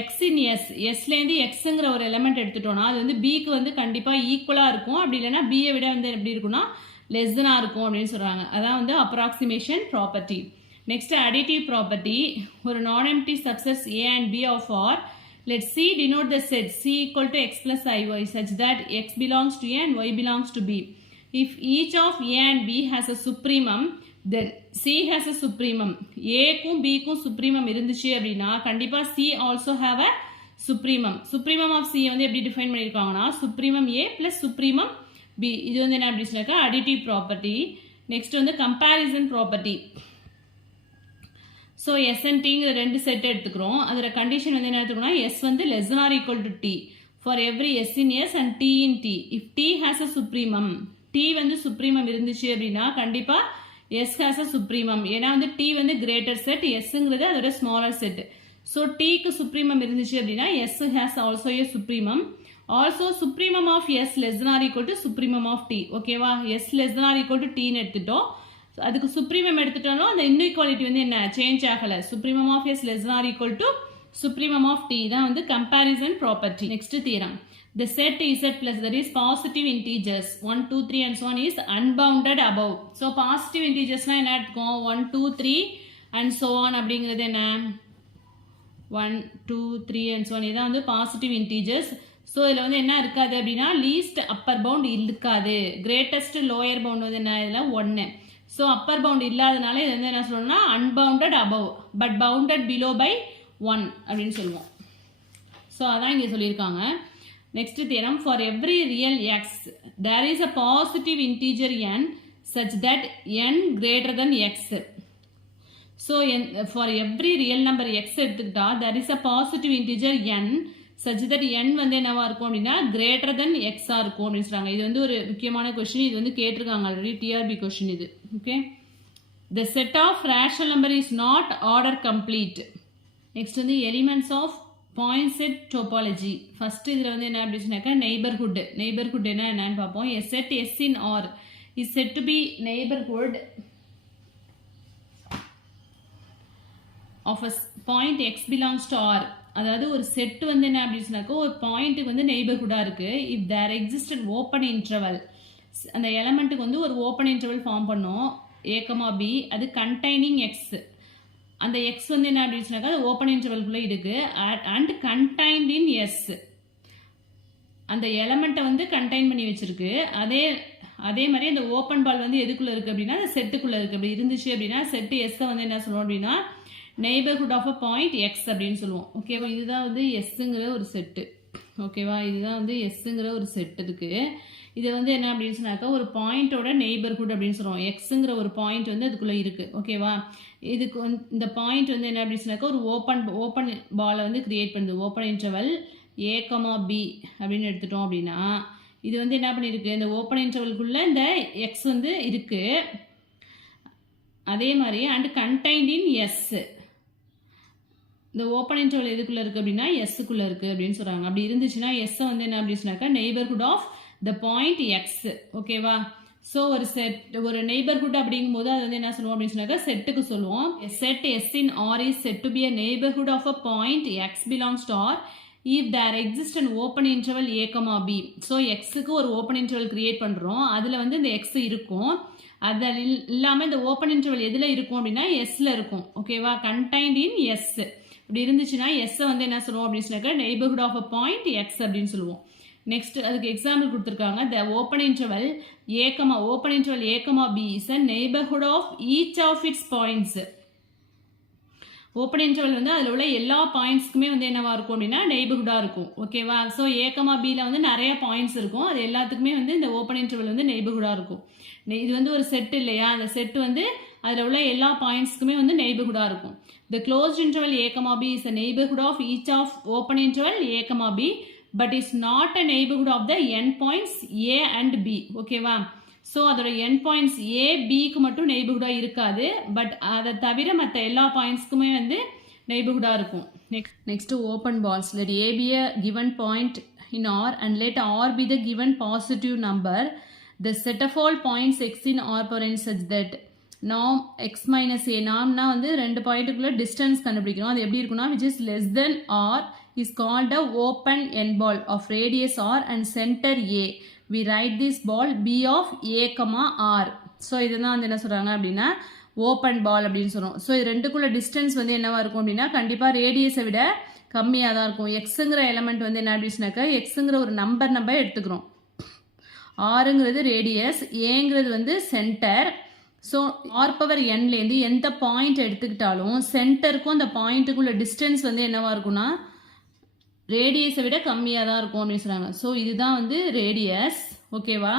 X in S. எஸ்லேருந்து எக்ஸுங்கிற ஒரு எலமெண்ட் எடுத்துட்டோம்னா அது வந்து பிக்கு வந்து கண்டிப்பாக ஈக்குவலாக இருக்கும். அப்படி இல்லைன்னா பியை விட வந்து எப்படி இருக்குன்னா லெஸ்ஸனாக இருக்கும் அப்படின்னு சொல்கிறாங்க. அதான் வந்து approximation property. Next additive property. ஒரு non empty subsets A and B of R. Let C denote the set C equal to X plus IY such that X belongs to A and Y belongs to B. If each of A and B has a supremum, then C has a supremum. Aக்கும் Bக்கும் supremum இருந்துச்சு அப்படின்னா கண்டிப்பா C also have a supremum. Supremum of C வந்து எப்படி டிஃபைன் பண்ணியிருக்காங்கன்னா supremum A plus supremum B. இது வந்து என்ன அப்படி சொன்னாக்கா additive property. நெக்ஸ்ட் வந்து comparison property. So S and டிங்கிற ரெண்டு செட் எடுத்துக்கிறோம். அதோட கண்டிஷன் வந்து என்ன எடுத்துக்கணும்னா எஸ் வந்து less than or equal to T for every S in S and T in T. If T has a supremum, T வந்து சுப்ரீமம் இருந்துச்சு அப்படின்னா கண்டிப்பாக எஸ் ஹேஸ் அ சுப்ரீமம். ஏன்னா வந்து டி வந்து கிரேட்டர் செட், எஸ்ங்கிறது அதோட ஸ்மாலர் செட். ஸோ டிக்கு சுப்ரீமம் இருந்துச்சு அப்படின்னா S has also a supremum. Also supremum of S less than or equal to supremum of T. ஓகேவா? S less than or equal to டின்னு எடுத்துட்டோம். அதுக்கு சுப்ரீமம் எடுத்துட்டாலும் அந்த இன்இக்வாலிட்டி வந்து என்ன சேஞ்ச் ஆகலை. Supremum of S less than or equal to supremum of T தான் வந்து comparison property. Next theorem. The set Z plus that is positive integers 1, 2, 3 and so on is unbounded above. So positive integersனா என்ன எடுத்துக்கோம் 1, 2, 3 and so on அப்படிங்கிறது என்ன 1, 2, 3 and so on இதான் வந்து பாசிட்டிவ் இன்டீஜர்ஸ். ஸோ இதில் வந்து என்ன இருக்காது அப்படின்னா லீஸ்ட் அப்பர் பவுண்ட் இருக்காது. கிரேட்டஸ்ட் லோயர் பவுண்ட் வந்து என்ன இதில் 1. ஸோ அப்பர் பவுண்ட் இல்லாதனால இது வந்து என்ன சொல்லணும்னா unbounded above but bounded below by 1 அப்படின்னு சொல்லுவோம். ஸோ அதான் இங்கே சொல்லியிருக்காங்க. Next theorem, for every real x there is a positive integer n such that n greater than x. So for every real number x எடுத்துக்கிட்டா there is a positive integer n such that n வந்து என்னவா இருக்கும் அப்படின்னா greater than x இருக்கும் அப்படின்னு சொல்றாங்க. இது வந்து ஒரு முக்கியமான கொஸ்டின். இது வந்து கேட்டிருக்காங்க ஆல்ரெடி, டிஆர்பி கொஸ்டின் இது. Okay, the set of rational number is not order complete. Next வந்து elements of point set topology. First இதில் வந்து என்ன அப்படின்னு சொன்னாக்கா நெய்பர்ஹுட். நெய்பர்ஹுட் என்னன்னு பார்ப்போம். a set s in R is said to be neighborhood of a point x belongs to R. அதாவது ஒரு செட் வந்து என்ன அப்படின்னு சொன்னாக்கா ஒரு பாயிண்ட்டுக்கு வந்து நெய்பர்ஹுட்டாக இருக்குது. If there existed open interval, அந்த எலமெண்ட்டுக்கு வந்து ஒரு ஓப்பன் இன்டர்வல் ஃபார்ம் பண்ணோம் a, b, அது கண்டைனிங் எக்ஸ். அந்த எக்ஸ் வந்து என்ன அப்படின்னு சொன்னாக்கா அது ஓப்பன் இன்டர்வல்குள்ளே இருக்கு அண்ட் கண்டைன்ட் இன் எஸ். அந்த எலமெண்ட்டை வந்து கண்டைன் பண்ணி வச்சிருக்கு. அதே மாதிரி அந்த ஓப்பன் பால் வந்து எதுக்குள்ளே இருக்குது அப்படின்னா அந்த செட்டுக்குள்ளே இருக்குது. அப்படி இருந்துச்சு அப்படின்னா செட்டு எஸ்ஸை வந்து என்ன சொல்லுவோம் அப்படின்னா neighbourhood of a point x அப்படின்னு சொல்லுவோம். ஓகேவா, இதுதான் வந்து எஸ்ஸுங்கிற ஒரு செட்டு. ஓகேவா, இதுதான் வந்து எஸ்ஸுங்கிற ஒரு செட் இருக்குது. இது வந்து என்ன அப்படின்னு சொன்னாக்கா ஒரு பாயிண்டோட நெய்பர்ஹுட் அப்படின்னு சொல்லுவோம். எக்ஸுங்கிற ஒரு பாயிண்ட் வந்து அதுக்குள்ளே இருக்குது. ஓகேவா, இதுக்கு வந்து இந்த பாயிண்ட் வந்து என்ன அப்படின்னு சொன்னாக்கா ஒரு ஓப்பன் பாலை வந்து கிரியேட் பண்ணுது. ஓப்பன் இன்டர்வல் a, b அப்படின்னு எடுத்துட்டோம் அப்படின்னா இது வந்து என்ன பண்ணியிருக்கு, இந்த ஓப்பன் இன்டர்வல்குள்ளே இந்த எக்ஸ் வந்து இருக்குது. அதே மாதிரி அண்ட் கண்டைன்ட் இன் எஸ். இந்த ஓப்பன் இன்டர்வல் எதுக்குள்ளே இருக்குது அப்படின்னா எஸ்ஸுக்குள்ளே இருக்குது அப்படின்னு சொல்கிறாங்க. அப்படி இருந்துச்சுன்னா எஸ்ஸை வந்து என்ன அப்படின்னு சொன்னாக்கா neighbourhood of the point x. ஓகேவா, ஸோ ஒரு நெய்பர்ஹுட் அப்படிங்கும்போது அது வந்து என்ன சொல்லுவோம் அப்படின்னு சொன்னாக்கா செட்டுக்கு சொல்லுவோம். Set S in R is said to be a neighbourhood of a point x belongs to R if there exist an open interval a, b. So எக்ஸுக்கு ஒரு ஓப்பன் இன்டர்வல் கிரியேட் பண்ணுறோம். அதில் வந்து இந்த எக்ஸ் இருக்கும். அது இல்லாமல் இந்த ஓப்பன் இன்டர்வல் எதில் இருக்கும் அப்படின்னா எஸ்ல இருக்கும். ஓகேவா, கண்டைன்ட் இன் எஸ். இப்படி இருந்துச்சுன்னா எஸ்ஸை வந்து என்ன சொல்லுவோம் அப்படின்னு சொன்னாக்கா neighbourhood of a point x அப்படின்னு சொல்லுவோம். நெக்ஸ்ட் அதுக்கு எக்ஸாம்பிள் கொடுத்துருக்காங்க. The open interval a, b is a neighbourhood of each of its points. Open interval வந்து அதில் உள்ள எல்லா பாயிண்ட்ஸ்க்குமே வந்து என்னவா இருக்கும் அப்படின்னா நெய்பர்ஹுட்டாக இருக்கும். ஓகேவா, ஸோ a, bல வந்து நிறைய பாயிண்ட்ஸ் இருக்கும். அது எல்லாத்துக்குமே வந்து இந்த ஓப்பன் இன்டர்வல் வந்து நெய்பர்ஹுட்டாக இருக்கும். இது வந்து ஒரு செட் இல்லையா, அந்த செட் வந்து அதில் உள்ள எல்லா பாயிண்ட்ஸ்க்குமே வந்து நெய்பர்ஹுட்டாக இருக்கும். The closed interval a, b is a neighbourhood of each of open interval a, b but is not a neighbourhood of the end points a and b. ஓகேவா, ஸோ அதோட என் பாயிண்ட்ஸ் a, bக்கு மட்டும் நெய்பர்ஹுட்டாக இருக்காது. பட் அதை தவிர மற்ற எல்லா பாயிண்ட்ஸ்க்குமே வந்து நெய்பர்ஹுட்டாக இருக்கும். Next open balls. Let a be a given point in R and let R be the given positive number. The set of all points x in R power n such that norm x minus a. நாம்னா வந்து ரெண்டு பாயிண்ட்டுக்குள்ள டிஸ்டன்ஸ் கண்டுபிடிக்கணும். அது எப்படி இருக்குன்னா which is less than R is called a open n ball of radius R and center A. We write this ball B of A, R. So இதுதான் வந்து என்ன சொல்கிறாங்க அப்படின்னா ஓப்பன் பால் அப்படின்னு சொல்கிறோம். ஸோ இது ரெண்டுக்குள்ள டிஸ்டன்ஸ் வந்து என்னவா இருக்கும் அப்படின்னா கண்டிப்பாக ரேடியஸை விட கம்மியாக தான் இருக்கும். எக்ஸுங்கிற எலமெண்ட் வந்து என்ன அப்படின்னாக்கா எக்ஸுங்கிற ஒரு நம்பர் நம்ம எடுத்துக்கிறோம். ஆறுங்கிறது ரேடியஸ், ஏங்கிறது வந்து சென்டர். ஸோ ஆர் பவர் என்லேருந்து எந்த பாயிண்ட் எடுத்துக்கிட்டாலும் சென்டருக்கும் அந்த பாயிண்ட்டுக்குள்ள டிஸ்டன்ஸ் வந்து என்னவா இருக்கும்னா ரேடியஸை விட கம்மியாக தான் இருக்கும் அப்படின்னு சொன்னாங்க. ஸோ இதுதான் வந்து ரேடியஸ். ஓகேவா,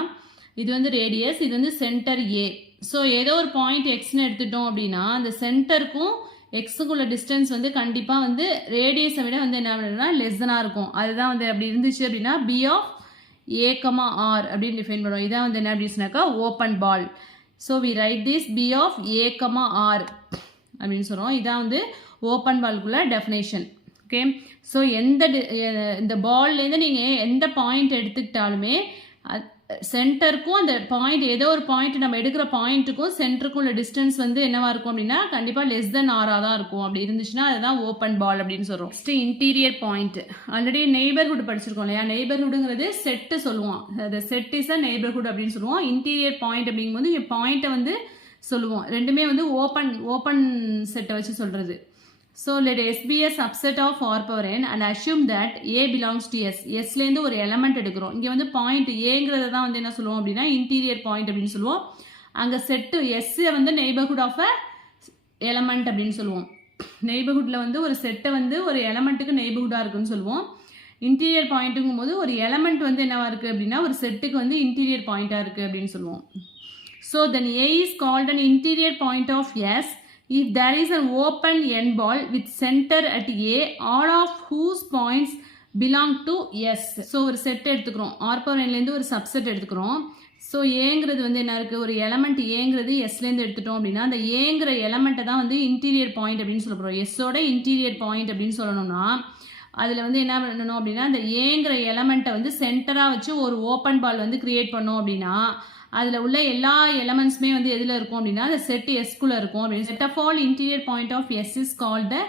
இது வந்து ரேடியஸ், இது வந்து சென்டர் ஏ. ஸோ ஏதோ ஒரு பாயிண்ட் எக்ஸ்ன்னு எடுத்துட்டோம் அப்படின்னா அந்த சென்டருக்கும் எக்ஸுக்குள்ள டிஸ்டன்ஸ் வந்து கண்டிப்பாக வந்து ரேடியஸை விட வந்து என்ன பண்ணுறதுனா லெஸ்ஸனாக இருக்கும். அதுதான் வந்து அப்படி இருந்துச்சு அப்படின்னா பி ஆஃப் a, r அப்படின்னு டிஃபைன் பண்ணுவோம். இதான் வந்து என்ன அப்படின்னாக்கா open ball. So we write this b of a, r அப்படின்னு சொல்கிறோம். இதான் வந்து ஓப்பன் பால்குள்ள டெஃபினேஷன். ஓகே, ஸோ இந்த பால்லேருந்து நீங்கள் எந்த பாயிண்ட் எடுத்துக்கிட்டாலுமே சென்டருக்கும் அந்த பாயிண்ட் ஏதோ ஒரு பாயிண்ட் நம்ம எடுக்கிற பாயிண்ட்டுக்கும் சென்டருக்கும் உள்ள டிஸ்டன்ஸ் வந்து என்னவா இருக்கும் அப்படின்னா கண்டிப்பாக லெஸ் தென் ஆராக தான் இருக்கும். அப்படி இருந்துச்சுன்னா அதுதான் ஓப்பன் பால் அப்படின்னு சொல்கிறோம். Next interior point. Already neighbourhood படிச்சிருக்கோம் இல்லையா, நெய்பர்ஹுட்டுங்கிறது செட்டு சொல்லுவோம். அது செட் இஸ் அ நெய்பர்ஹுட் அப்படின்னு சொல்லுவோம். இன்டீரியர் பாயிண்ட் அப்படிங்கும்போது இங்கே பாயிண்ட்டை வந்து சொல்லுவோம். ரெண்டுமே வந்து ஓப்பன் செட்டை வச்சு சொல்கிறது. So let S be a subset of R power n and assume that A belongs to S. Sலேருந்து ஒரு எலமெண்ட் எடுக்கிறோம். இங்கே வந்து பாயிண்ட் ஏங்கிறத தான் வந்து என்ன சொல்லுவோம் அப்படின்னா இன்டீரியர் பாயிண்ட் அப்படின்னு சொல்லுவோம். அங்கே செட்டு எஸ்ஸை வந்து நெய்பர்ஹுட் ஆஃப் அ எலமெண்ட் அப்படின்னு சொல்லுவோம். நெய்பர்ஹுட்டில் வந்து ஒரு செட்டை வந்து ஒரு எலமெண்ட்டுக்கு நெய்பர்ஹுட்டாக இருக்குன்னு சொல்லுவோம். இன்டீரியர் பாயிண்ட்டுங்கும் போது ஒரு எலமெண்ட் வந்து என்னவா இருக்குது அப்படின்னா ஒரு செட்டுக்கு வந்து இன்டீரியர் பாயிண்ட்டாக இருக்குது அப்படின்னு சொல்லுவோம். So then A is called an interior point of S if there is an open n ball with centre at a all of whose points belong to S. So ஒரு செட் எடுத்துக்கிறோம், ஆர்பவர்லேருந்து ஒரு சப்செட் எடுத்துக்கிறோம். ஸோ ஏங்கிறது வந்து என்ன இருக்குது, ஒரு எலமெண்ட் ஏங்கிறது எஸ்லேருந்து எடுத்துட்டோம் அப்படின்னா அந்த ஏங்கிற எலமெண்ட்டை தான் வந்து இன்டீரியர் பாயிண்ட் அப்படின்னு சொல்ல போகிறோம். எஸ்ஸோட இன்டீரியர் பாயிண்ட் அப்படின்னு சொல்லணும்னா அதில் வந்து என்ன பண்ணணும் அப்படின்னா அந்த ஏங்கிற எலமெண்ட்டை வந்து சென்டராக வச்சு ஒரு ஓப்பன் பால் வந்து கிரியேட் பண்ணோம் அப்படின்னா அதில் உள்ள எல்லா எலமெண்ட்ஸுமே வந்து எதில் இருக்கும் அப்படின்னா அந்த செட் எஸ்குள்ளே இருக்கும் அப்படின்னு. Set of all interior point of S is called the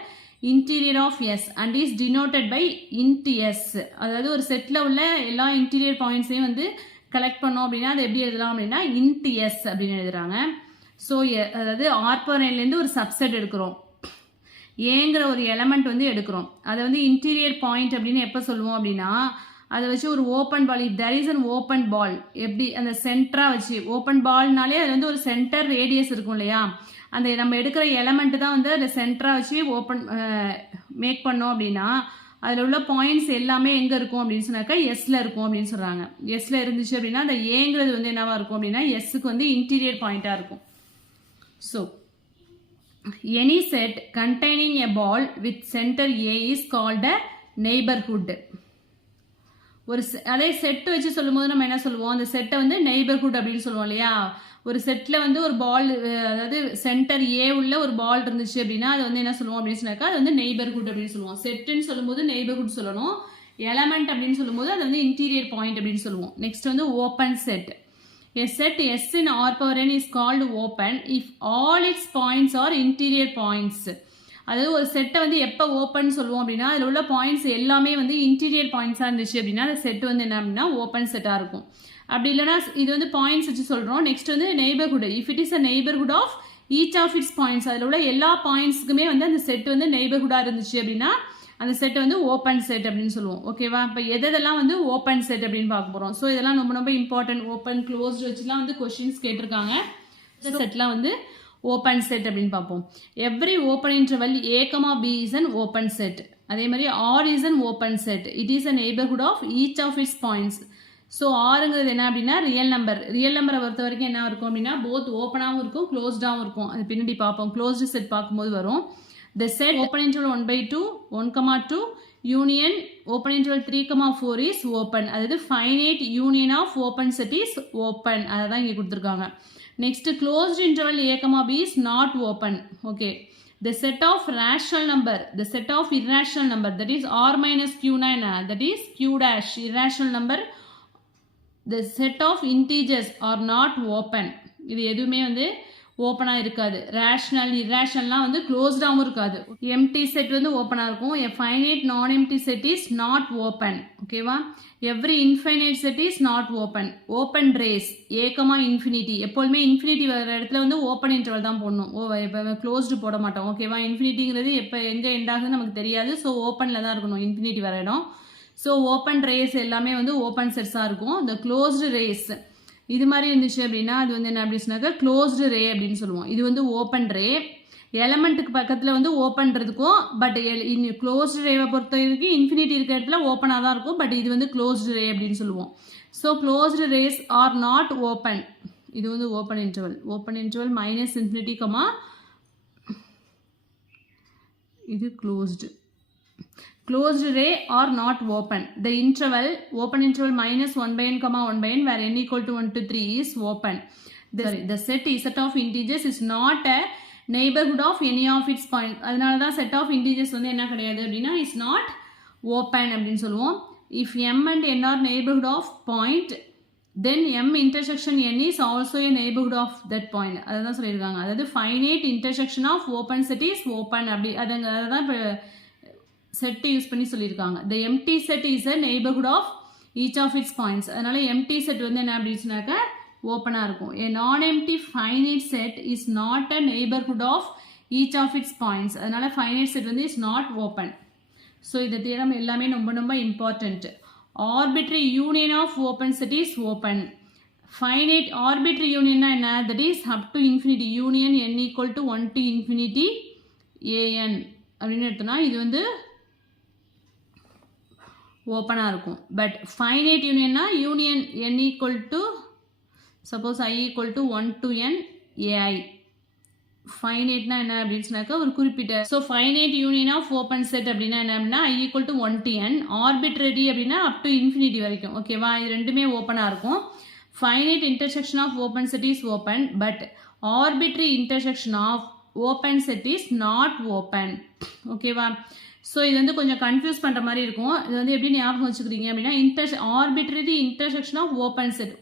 interior of S and is denoted by int S. அதாவது ஒரு செட்டில் உள்ள எல்லா இன்டீரியர் பாயிண்ட்ஸையும் வந்து கலெக்ட் பண்ணோம் அப்படின்னா அது எப்படி எழுதலாம் அப்படின்னா இன்ட் எஸ் அப்படின்னு எழுதுறாங்க. ஸோ அதாவது ஆர்பவர்லேருந்து ஒரு சப்செட் எடுக்கிறோம், ஏங்கிற ஒரு எலமெண்ட் வந்து எடுக்கிறோம், அதை வந்து இன்டீரியர் பாயிண்ட் அப்படின்னு எப்போ சொல்லுவோம் அப்படின்னா அதை வச்சு ஒரு open ball if there is an open ball எப்படி அந்த சென்டராக வச்சு ஓப்பன் பால்னாலே அது வந்து ஒரு சென்டர் ரேடியஸ் இருக்கும் இல்லையா, அந்த நம்ம எடுக்கிற எலமெண்ட் தான் வந்து அதில் சென்டராக வச்சு ஓப்பன் மேக் பண்ணோம் அப்படின்னா அதில் உள்ள பாயிண்ட்ஸ் எல்லாமே எங்கே இருக்கும் அப்படின்னு சொன்னாக்கா எஸ்ல இருக்கும் அப்படின்னு சொல்கிறாங்க. எஸ்ல இருந்துச்சு அப்படின்னா அந்த ஏங்கிறது வந்து என்னவா இருக்கும் அப்படின்னா எஸ்ஸுக்கு வந்து இன்டீரியர் பாயிண்ட்டாக இருக்கும். So any set containing a ball with center A is called a neighborhood. ஒரு அதே செட் வச்சு சொல்லும்போது நம்ம என்ன சொல்லுவோம், அந்த செட்டை வந்து நெய்பர்ஹுட் அப்படின்னு சொல்லுவோம் இல்லையா. ஒரு செட்டில் வந்து ஒரு பால் அதாவது சென்டர் ஏ உள்ள ஒரு பால் இருந்துச்சு அப்படின்னா அது வந்து என்ன சொல்லுவோம் அப்படின்னு சொன்னாக்கா அது வந்து நெய்பர்ஹுட் அப்படின்னு சொல்லுவோம். செட்டுன்னு சொல்லும்போது நெய்பர்ஹுட் சொல்லணும், எலமெண்ட் அப்படின்னு சொல்லும்போது அது வந்து இன்டீரியர் பாயிண்ட் அப்படின்னு சொல்லுவோம். நெக்ஸ்ட் வந்து open set. A set S in R power n is called open if all its points are interior points. அதாவது ஒரு செட்டை வந்து எப்போ ஓப்பன் சொல்லுவோம் அப்படின்னா அதில் உள்ள பாயிண்ட்ஸ் எல்லாமே வந்து இன்டீரியர் பாயிண்ட்ஸாக இருந்துச்சு அப்படின்னா அந்த செட் வந்து என்ன அப்படின்னா ஓப்பன் செட்டாக இருக்கும். அப்படி இல்லைனா இது வந்து பாயிண்ட்ஸ் வச்சு சொல்கிறோம். நெக்ஸ்ட் வந்து neighbourhood if it is a neighbourhood of each of its points, அதில் உள்ள எல்லா பாயிண்ட்ஸுக்குமே வந்து அந்த செட் வந்து நெய்பர்ஹுட்டாக இருந்துச்சு அப்படின்னா அந்த செட் வந்து ஓப்பன் செட் அப்படின்னு சொல்லுவோம். ஓகேவா, இப்போ எதெல்லாம் வந்து ஓப்பன் செட் அப்படின்னு பார்க்க போகிறோம். ஸோ இதெல்லாம் ரொம்ப ரொம்ப இம்பார்ட்டன்ட். ஓப்பன் க்ளோஸ்டு வச்சுலாம் வந்து கொஸ்டின்ஸ் கேட்டிருக்காங்க. இந்த செட்லாம் வந்து ஓப்பன் செட் அப்படின்னு பார்ப்போம். Every open interval A, B is an open set. அதே மாதிரி R is an open set. It is a neighborhood of each of its points. So ஆறுங்கிறது என்ன அப்படின்னா ரியல் நம்பர். ரியல் நம்பரை பொறுத்த வரைக்கும் என்ன இருக்கும் அப்படின்னா போத் ஓப்பனாகவும் இருக்கும் க்ளோஸ்டாகவும் இருக்கும். அது பின்னாடி பார்ப்போம், க்ளோஸ்டு செட் பார்க்கும்போது வரும். The set open interval 1/2, 1,2 union open interval 3,4 is open. அதாவது finite union of open set is open. அதான் இங்கே கொடுத்துருக்காங்க. Next closed interval A, B is not open. Okay. The set of rational number, the set of irrational number that is R minus Q9 that is Q dash irrational number. The set of integers are not open. இது எதுவுமே வந்து ஓப்பனாக இருக்காது. ரேஷ்னல் இர்ரேஷ்னல்லாம் வந்து க்ளோஸ்டாகவும் இருக்காது. எம்டி செட் வந்து ஓப்பனாக இருக்கும். A finite non empty set is not open. ஓகேவா, every infinite set is not open. Open ray ஏக்கமா இன்ஃபினிட்டி, எப்போதுமே இன்ஃபினிட்டி வர இடத்துல வந்து ஓப்பன் இன்டர்வல் தான் போடணும். இப்போ க்ளோஸ்டு போட மாட்டோம். ஓகேவா, இன்ஃபினிட்டிங்கிறது எப்போ எங்கே எண்ட் ஆகுதுன்னு நமக்கு தெரியாது. ஸோ ஓப்பனில் தான் இருக்கணும் இன்ஃபினிட்டி வர இடம். ஸோ ஓப்பன் ரேஸ் எல்லாமே வந்து ஓப்பன் செட்ஸாக இருக்கும். இந்த க்ளோஸ்டு ரேஸ் இது மாதிரி இருந்துச்சு அப்படின்னா அது வந்து என்ன அப்படின்னு சொன்னாக்கா க்ளோஸ்டு ரே அப்படின்னு சொல்லுவோம். இது வந்து ஓப்பன் ரே, எலமெண்ட்டுக்கு பக்கத்தில் வந்து ஓப்பன் இருக்கும். பட் க்ளோஸ்டு ரேவை பொறுத்த வரைக்கும் இன்ஃபினிட்டி இருக்கிற இடத்துல ஓப்பனாக தான் இருக்கும். பட் இது வந்து க்ளோஸ்டு ரே அப்படின்னு சொல்லுவோம். So closed rays are not open. இது வந்து open interval minus infinity comma இது closed. Closed ray are not open. The interval open interval minus 1/n, 1/n where n equal to 1 to 3 is open. The set Z of integers is not a neighborhood of any of its points. அதனால தான் set of integers வந்து என்ன கிடையாது அப்படின்னா is not open அப்படின்னு சொல்லுவோம். If m and n are neighborhood of point, then m intersection n is also a neighborhood of that point. அதான் சொல்லியிருக்காங்க. அதாவது finite intersection of open set is open அப்படி அதான் இப்போ செட் யூஸ் பண்ணி சொல்லியிருக்காங்க. The empty set is a neighborhood of each of its points. அதனால empty set வந்து என்ன அப்படின்னு சொன்னாக்க ஓப்பனாக இருக்கும். A non-empty finite set is not a neighborhood of each of its points. அதனால finite set வந்து is not open. ஸோ இந்த தியரம் எல்லாமே ரொம்ப ரொம்ப important. Arbitrary union of open set is open. finite arbitrary union என்ன, that is up to infinity union n equal to 1 to infinity an அப்படின்னு எடுத்தோம்னா இது வந்து ஓப்பனாக இருக்கும். பட் ஃபைனைட் யூனியன்னா union n equal to suppose I equal to 1 to n ai. ஃபைனைட்னா என்ன அப்படின்னு சொன்னாக்கா ஒரு குறிப்பிட்ட, so finite union of open set அப்படின்னா என்ன அப்படின்னா I equal to 1 to n, arbitrary அப்படின்னா அப் டு இன்ஃபினிட்டி வரைக்கும். ஓகேவா, இது ரெண்டுமே ஓப்பனாக இருக்கும். Finite intersection of open set is open, but arbitrary intersection of open set is not open. ஓகேவா, ஸோ இது வந்து கொஞ்சம் கன்ஃபியூஸ் பண்ணுற மாதிரி இருக்கும். இது வந்து எப்படி ஞாபகம் வச்சுக்கிறீங்க அப்படின்னா arbitrary intersection of open set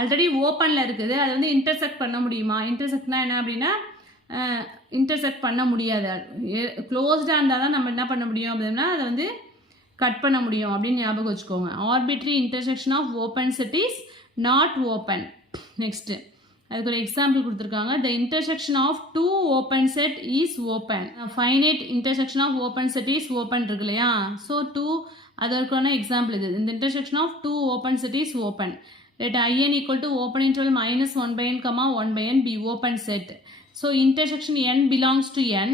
already ஓப்பனில் இருக்குது, அது வந்து இன்டர்செக்ட் பண்ண முடியுமா? இன்டர்செக்ட்னா என்ன அப்படின்னா இன்டர்செக்ட் பண்ண முடியாது. க்ளோஸ்டாக இருந்தால் தான் நம்ம என்ன பண்ண முடியும் அப்படின்னா அதை வந்து கட் பண்ண முடியும் அப்படின்னு ஞாபகம் வச்சுக்கோங்க. Arbitrary intersection of open set is not open. Next அதுக்கு ஒரு எக்ஸாம்பிள் கொடுத்துருக்காங்க. The intersection of two open set is open. Finite intersection of open set is open இருக்கு இல்லையா, ஸோ டூ அதற்கான எக்ஸாம்பிள் இது. இந்த intersection of two open set is open. Let in equal to open interval minus 1 by n comma 1 by n be open set. So intersection n belongs to n,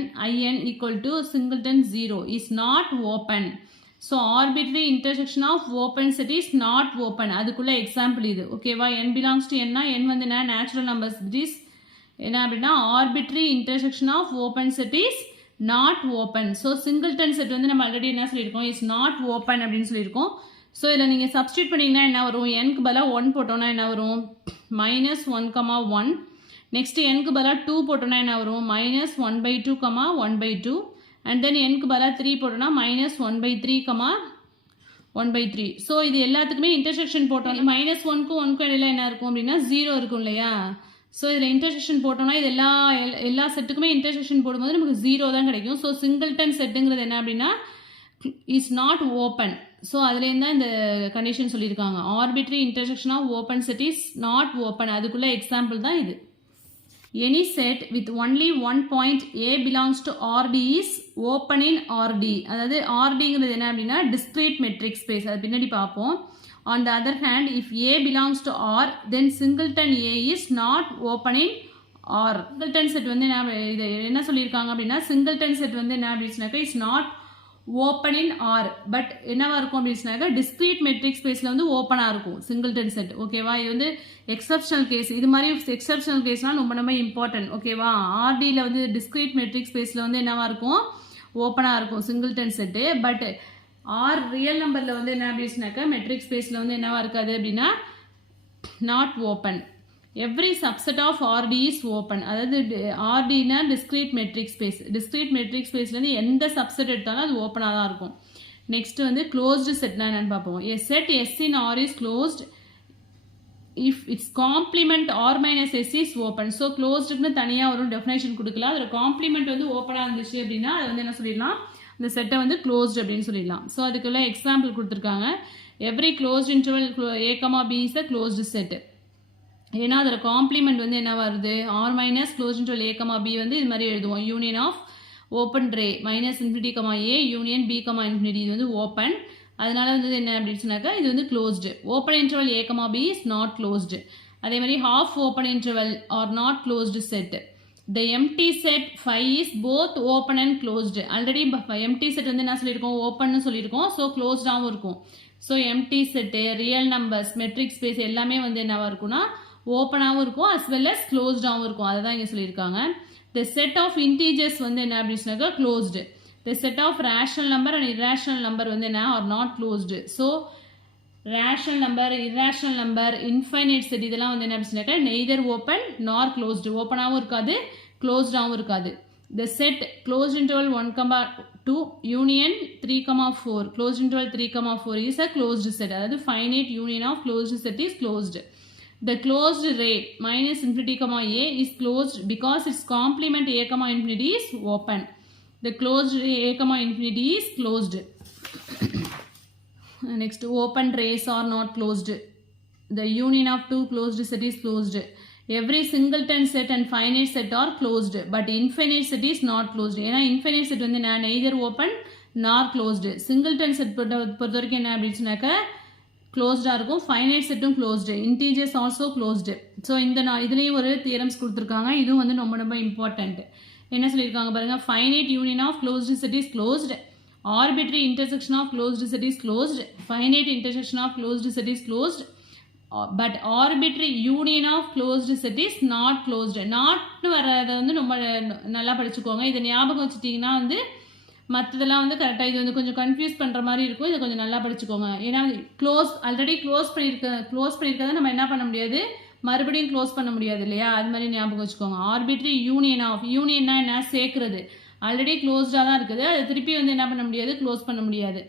in equal to singleton 0 is not open. So arbitrary intersection of open set is not open. அதுக்குள்ள எக்ஸாம்பிள் இது. ஓகேவா, n belongs to n னா n வந்து என்ன natural numbers. This என்ன அப்படின்னா arbitrary intersection of open set is not open. So singleton set வந்து நம்ம ஆல்ரெடி என்ன சொல்லியிருக்கோம், is not open அப்படின்னு சொல்லியிருக்கோம். ஸோ இதில் நீங்கள் சப்ஸ்டியூட் பண்ணிங்கன்னா என்ன வரும், என்க்கு பதிலாக 1 போட்டோன்னா என்ன வரும் minus 1 comma 1. நெக்ஸ்ட்டு என்க்கு பதிலாக 2 போட்டோன்னா என்ன வரும் minus 1 by 2 comma 1 by 2. And then என்க்கு பதிலாக 3 போட்டோன்னா minus 1 by 3 comma 1 by 3. So இது எல்லாத்துக்குமே இன்டர்செக்ஷன் போட்டோம். minus 1க்கும் 1க்கும் இடையில என்ன இருக்கும் அப்படின்னா 0 இருக்கும் இல்லையா. ஸோ இதில் இன்டர்செக்ஷன் போட்டோம்னா இது எல்லா செட்டுக்குமே இன்டர்செக்ஷன் போடும்போது நமக்கு 0 தான் கிடைக்கும். ஸோ சிங்கிள்டன் செட்டுங்கிறது என்ன அப்படின்னா இஸ் நாட் ஓப்பன். ஸோ அதுலேருந்து தான் இந்த கண்டிஷன் சொல்லியிருக்காங்க. Arbitrary intersection of open set is not open. அதுக்குள்ள எக்ஸாம்பிள் தான் இது. Any set with only one point a belongs to Rd is open in Rd. அதாவது ஆர்டிங்கிறது என்ன அப்படின்னா டிஸ்கிரீட் மெட்ரிக் ஸ்பேஸ், அது பின்னாடி பார்ப்போம். On the other hand if a belongs to R then singleton a is not open in R. Singleton set வந்து இது என்ன சொல்லியிருக்காங்க அப்படின்னா சிங்கிள்டன் செட் வந்து என்ன அப்படின்னாக்கா is not open in R, but என்னவா இருக்கும் அப்படின்னாக்கா டிஸ்கிரீட் மெட்ரிக் ஸ்பேஸில் வந்து ஓப்பனாக இருக்கும் சிங்கிள்டன் செட். ஓகேவா, இது வந்து எக்ஸப்ஷனல் கேஸ். இது மாதிரி எக்ஸப்ஷனல் கேஸ்லாம் ரொம்ப இம்பார்ட்டன்ட். ஓகேவா, ஆர்டியில் வந்து டிஸ்கிரீட் மெட்ரிக் ஸ்பேஸில் வந்து என்னவா இருக்கும் ஓப்பனாக இருக்கும் singleton set. But R real நம்பரில் வந்து என்ன அப்படின்னாக்கா மெட்ரிக் ஸ்பேஸில் வந்து என்னவா இருக்காது அப்படின்னா not open. Every subset of R D is open. அதாவது ஆர்டினா discrete metric space. Discrete metric ஸ்பேஸ்லேருந்து எந்த சப்செட் எடுத்தாலும் அது ஓப்பனாக தான் இருக்கும். நெக்ஸ்ட் வந்து க்ளோஸ்டு செட்னா என்னன்னு பார்ப்போம். A set S in R is closed if it's complement R minus S is open. So க்ளோஸ்டுக்குன்னு தனியாக ஒரு டெஃபினேஷன் கொடுக்கலாம். அதில் காம்ப்ளிமெண்ட் வந்து ஓப்பனாக இருந்துச்சு அப்படின்னா அதை வந்து என்ன சொல்லிடலாம், இந்த செட்டை வந்து க்ளோஸ்டு அப்படின்னு சொல்லிடலாம். ஸோ அதுக்குள்ள எக்ஸாம்பிள் கொடுத்துருக்காங்க. Every closed interval a comma b is a closed set. ஏன்னா அதில் காம்ப்ளிமெண்ட் வந்து என்ன வருது R minus closed interval a comma b வந்து இது மாதிரி எழுதுவோம். Union of open ray minus infinity comma a union b comma infinity இது வந்து ஓப்பன். அதனால வந்து என்ன அப்படின்னு சொன்னாக்கா இது வந்து closed. Open interval a comma b is not closed. அதே மாதிரி half open interval are not closed set. The empty set 5 is both open and closed. Already empty set வந்து என்ன சொல்லியிருக்கோம் ஓப்பன்னு சொல்லியிருக்கோம். ஸோ க்ளோஸ்டாகவும் இருக்கும். So empty set real numbers metric space எல்லாமே வந்து என்னவா இருக்கும்னா ஓப்பனாகவும் இருக்கும் அஸ் வெல் அஸ் க்ளோஸ்டாகவும் இருக்கும். அதை தான் இங்கே சொல்லியிருக்காங்க. த செட் ஆஃப் இன்டீஜர்ஸ் வந்து என்ன அப்படின்னாக்கா closed. The set of rational number and irrational number வந்து என்ன are not closed. So rational number irrational number infinite set இதெல்லாம் வந்து என்ன அப்படின்னாக்கா நெய்தர் ஓப்பன் நார் க்ளோஸ்டு. ஓப்பனாகவும் இருக்காது க்ளோஸ்டாகவும் இருக்காது. The set closed interval 1, 2 union 3, 4 closed interval 3, 4 is a closed set. அதாவது finite union of closed set is closed. The closed ray minus infinity comma a is closed because its complement a comma infinity is open. The closed ray a comma infinity is closed. Next, open rays are not closed. The union of two closed set is closed. Every singleton set and finite set are closed, but infinite set is not closed. ஏன்னா infinite set வந்து neither open nor closed. Singleton set பொறுத்த வரைக்கும் என்ன அப்படின்னு சொன்னாக்க க்ளோஸ்டாக இருக்கும், ஃபைனைட் செட்டும் closed, integers also closed. So இதுலேயும் ஒரு தியரம்ஸ் கொடுத்துருக்காங்க, இதுவும் வந்து ரொம்ப ரொம்ப இம்பார்ட்டண்ட். என்ன சொல்லியிருக்காங்க பாருங்கள், finite union of closed set is closed, arbitrary intersection of closed set is closed, finite intersection of closed set is closed, but arbitrary union of closed set is not closed. நாட்னு வரதை வந்து ரொம்ப நல்லா படிச்சுக்கோங்க. இதை ஞாபகம் வச்சுட்டிங்கன்னா வந்து மற்றதெல்லாம் வந்து கரெக்டாக, இது வந்து கொஞ்சம் கன்ஃபியூஸ் பண்ணுற மாதிரி இருக்கும், இதை கொஞ்சம் நல்லா படிச்சுக்கோங்க. ஏன்னா ஆல்ரெடி க்ளோஸ் பண்ணியிருக்கதை நம்ம என்ன பண்ண முடியாது, மறுபடியும் க்ளோஸ் பண்ண முடியாது இல்லையா, அது மாதிரி ஞாபகம் வச்சுக்கோங்க. ஆர்பிட்ரரி யூனியன்னா என்ன, சேர்க்குறது, ஆல்ரெடி க்ளோஸ்டாக தான் இருக்குது, அதை திருப்பி வந்து என்ன பண்ண முடியாது, க்ளோஸ் பண்ண முடியாது,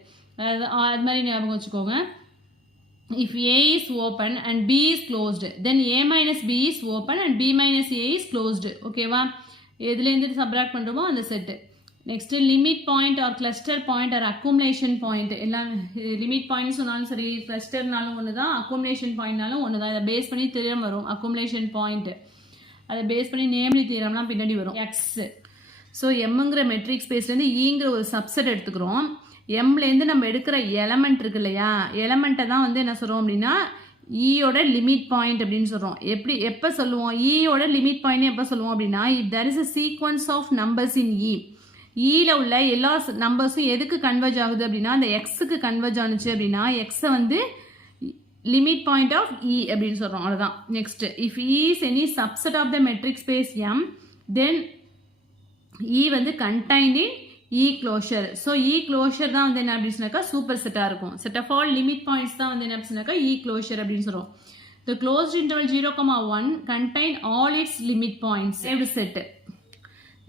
அது மாதிரி ஞாபகம் வச்சுக்கோங்க. If A is open and B is closed, then A minus B is open and B minus A is closed. ஓகேவா, எதுலேருந்து சப்ராக்ட் பண்ணுறோமோ அந்த set. Next limit point or cluster point or accumulation point. எல்லாம் லிமிட் பாயிண்ட் சொன்னாலும் சரி, கிளஸ்டர்னாலும் ஒன்று தான், அக்குமுலேஷன் பாயிண்ட்னாலும் ஒன்று தான். இதை பேஸ் பண்ணி தியரம் வரும், அக்குமுலேஷன் பாயிண்ட். அதை பேஸ் பண்ணி நேம்லி தியரம்லாம் பின்னாடி வரும். எக்ஸ். ஸோ எம்ங்கிற மெட்ரிக் ஸ்பேஸ்லேருந்து ஈங்கிற ஒரு சப்செட் எடுத்துக்கிறோம். எம்லேருந்து நம்ம எடுக்கிற எலமெண்ட் இருக்கு இல்லையா, எலமெண்ட்டை தான் வந்து என்ன சொல்கிறோம் அப்படின்னா ஈயோட லிமிட் பாயிண்ட் அப்படின்னு சொல்கிறோம். எப்போ சொல்லுவோம், ஈயோட லிமிட் பாயிண்ட் எப்போ சொல்லுவோம் அப்படின்னா, if there is a sequence of numbers in ஈல உள்ள எல்லா நம்பர்ஸும் எதுக்கு கன்வர்ஜ் ஆகுது அப்படின்னா அந்த எக்ஸுக்கு கன்வர்ஜ் ஆனிச்சு அப்படின்னா எக்ஸை வந்து லிமிட் பாயிண்ட் ஆஃப் இ அப்படின்னு சொல்கிறோம். அவ்வளோதான். Next, if E is any subset of the metric space M, then E வந்து contained in E closure. So E closure தான் வந்து என்ன அப்படின்னு சொன்னாக்கா சூப்பர் செட்டாக இருக்கும். Set of all limit points தான் வந்து என்ன அப்படின்னு சொன்னாக்கா இ க்ளோஷர் அப்படின்னு சொல்கிறோம். The closed interval 0,1 contain all its limit points. Derived set.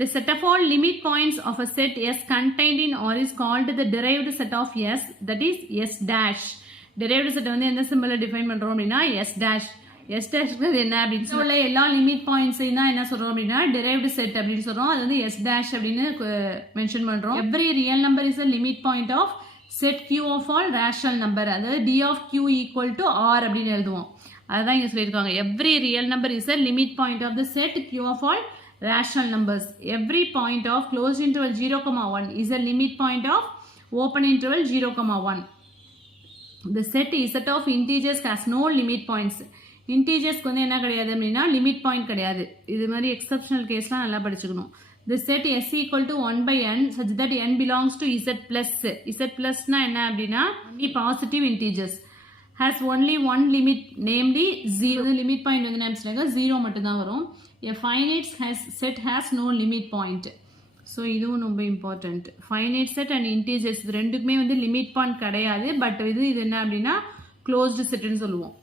The set of all limit points of a set S contained in R is called the derived set of S, that is S dash. Derived set வந்து எந்த சிம்பிளை டிஃபைன் பண்ணுறோம் அப்படின்னா S dash. S dash என்ன அப்படின்னு சொல்ல எல்லா லிமிட் பாயிண்ட்ஸையும் தான் என்ன சொல்கிறோம் அப்படின்னா derived set அப்படின்னு சொல்கிறோம். அது வந்து S dash அப்படின்னு மென்ஷன் பண்ணுறோம். Every real number is a limit point of set Q of all rational number. அதாவது D of Q equal to R அப்படின்னு எழுதுவோம். அதுதான் இங்கே சொல்லியிருக்காங்க. Every real number is a limit point of the set Q of all rational numbers. Every point of closed interval 0,1 is a limit point of open interval 0,1. The set Z of integers has no limit points. இன்டீஜர்ஸ்க்கு வந்து என்ன கிடையாது அப்படின்னா லிமிட் பாயிண்ட் கிடையாது. இது மாதிரி எக்ஸப்ஷனல் கேஸ்லாம் நல்லா படிச்சுக்கணும். The set S equal to 1 by n such that n belongs to Z plus. Z plusனா என்ன அப்படின்னா only positive integers. Has only one limit, namely 0. Limit point வந்து என்ன 0 மட்டும் தான் வரும். A finite set has no limit point. So இதுவும் ரொம்ப important. Finite set and integers இது ரெண்டுக்குமே வந்து லிமிட் பாயிண்ட் கிடையாது. பட் இது என்ன அப்படின்னா க்ளோஸ்டு செட்டுன்னு சொல்லுவோம்.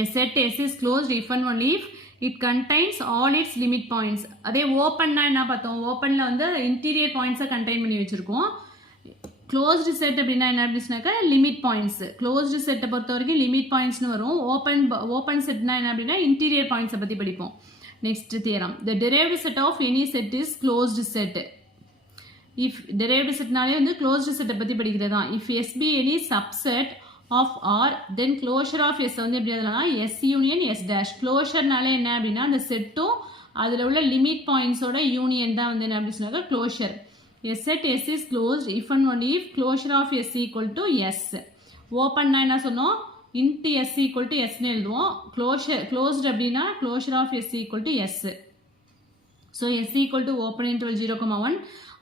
A set S is closed if and only if it contains all its limit points. அதே ஓப்பன்னா என்ன பார்த்தோம், ஓப்பனில் வந்து இன்டீரியர் பாயிண்ட்ஸை கண்டெயின் பண்ணி வச்சுருக்கோம். க்ளோஸ்டு செட் அப்படின்னா என்ன அப்படின்னாக்கா லிமிட் பாயிண்ட்ஸ். க்ளோஸ்டு செட்டை பொறுத்த வரைக்கும் லிமிட் பாயிண்ட்ஸ்னு வரும். ஓப்பன் செட்னா என்ன அப்படின்னா இன்டீரியர் பாயிண்ட்ஸை பற்றி படிப்போம். Next theorem, the derived set of any set is closed set. If derived setனாலே வந்து closed செட்டை பற்றி படிக்கிறது தான். If S be any subset of R, then closure of S வந்து எப்படி எழுதலாம், S union S dash. க்ளோஷர்னாலே என்ன அப்படின்னா அந்த செட்டும் அதில் உள்ள லிமிட் பாயிண்ட்ஸோட யூனியன் தான் வந்து என்ன அப்படி சொன்னாக்க closure. A set S is closed if and only if closure of S equal to S. ஓப்பன்னா என்ன சொன்னோம், int S equal to S னு எழுதுவோம். closed அப்படின்னா closure of S equal to S. So S equal to open interval 0,1.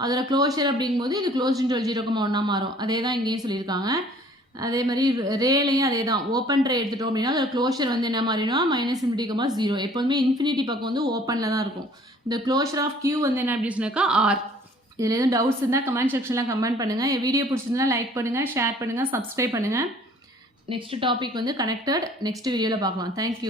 அதில் க்ளோஷர் அப்படிங்கும்போது இது closed interval 0,1 மாறும். அதே தான் இங்கேயும் சொல்லியிருக்காங்க. அதே மாதிரி ரேலையும் அதே தான். ஓப்பன் ரே எடுத்துட்டோம் அப்படின்னா அதோட க்ளோஷர் வந்து என்ன மாதிரினா -∞, எப்போதுமே இன்ஃபினிட்டி பக்கம் வந்து ஓப்பனில் தான் இருக்கும். இந்த க்ளோஷர் ஆஃப் Q வந்து என்ன அப்படி சொன்னாக்கா ஆர். இதில் எதுவும் டவுட்ஸ் இருந்தால் கமெண்ட் செக்ஷனில் கமெண்ட் பண்ணுங்கள். என் வீடியோ பிடிச்சிருந்தா லைக் பண்ணுங்கள், ஷேர் பண்ணுங்கள், சப்ஸ்கிரைப் பண்ணுங்கள். நெக்ஸ்ட் டாபிக் வந்து கனெக்டட் நெக்ஸ்ட் வீடியோவில் பார்க்கலாம். தேங்க்யூ.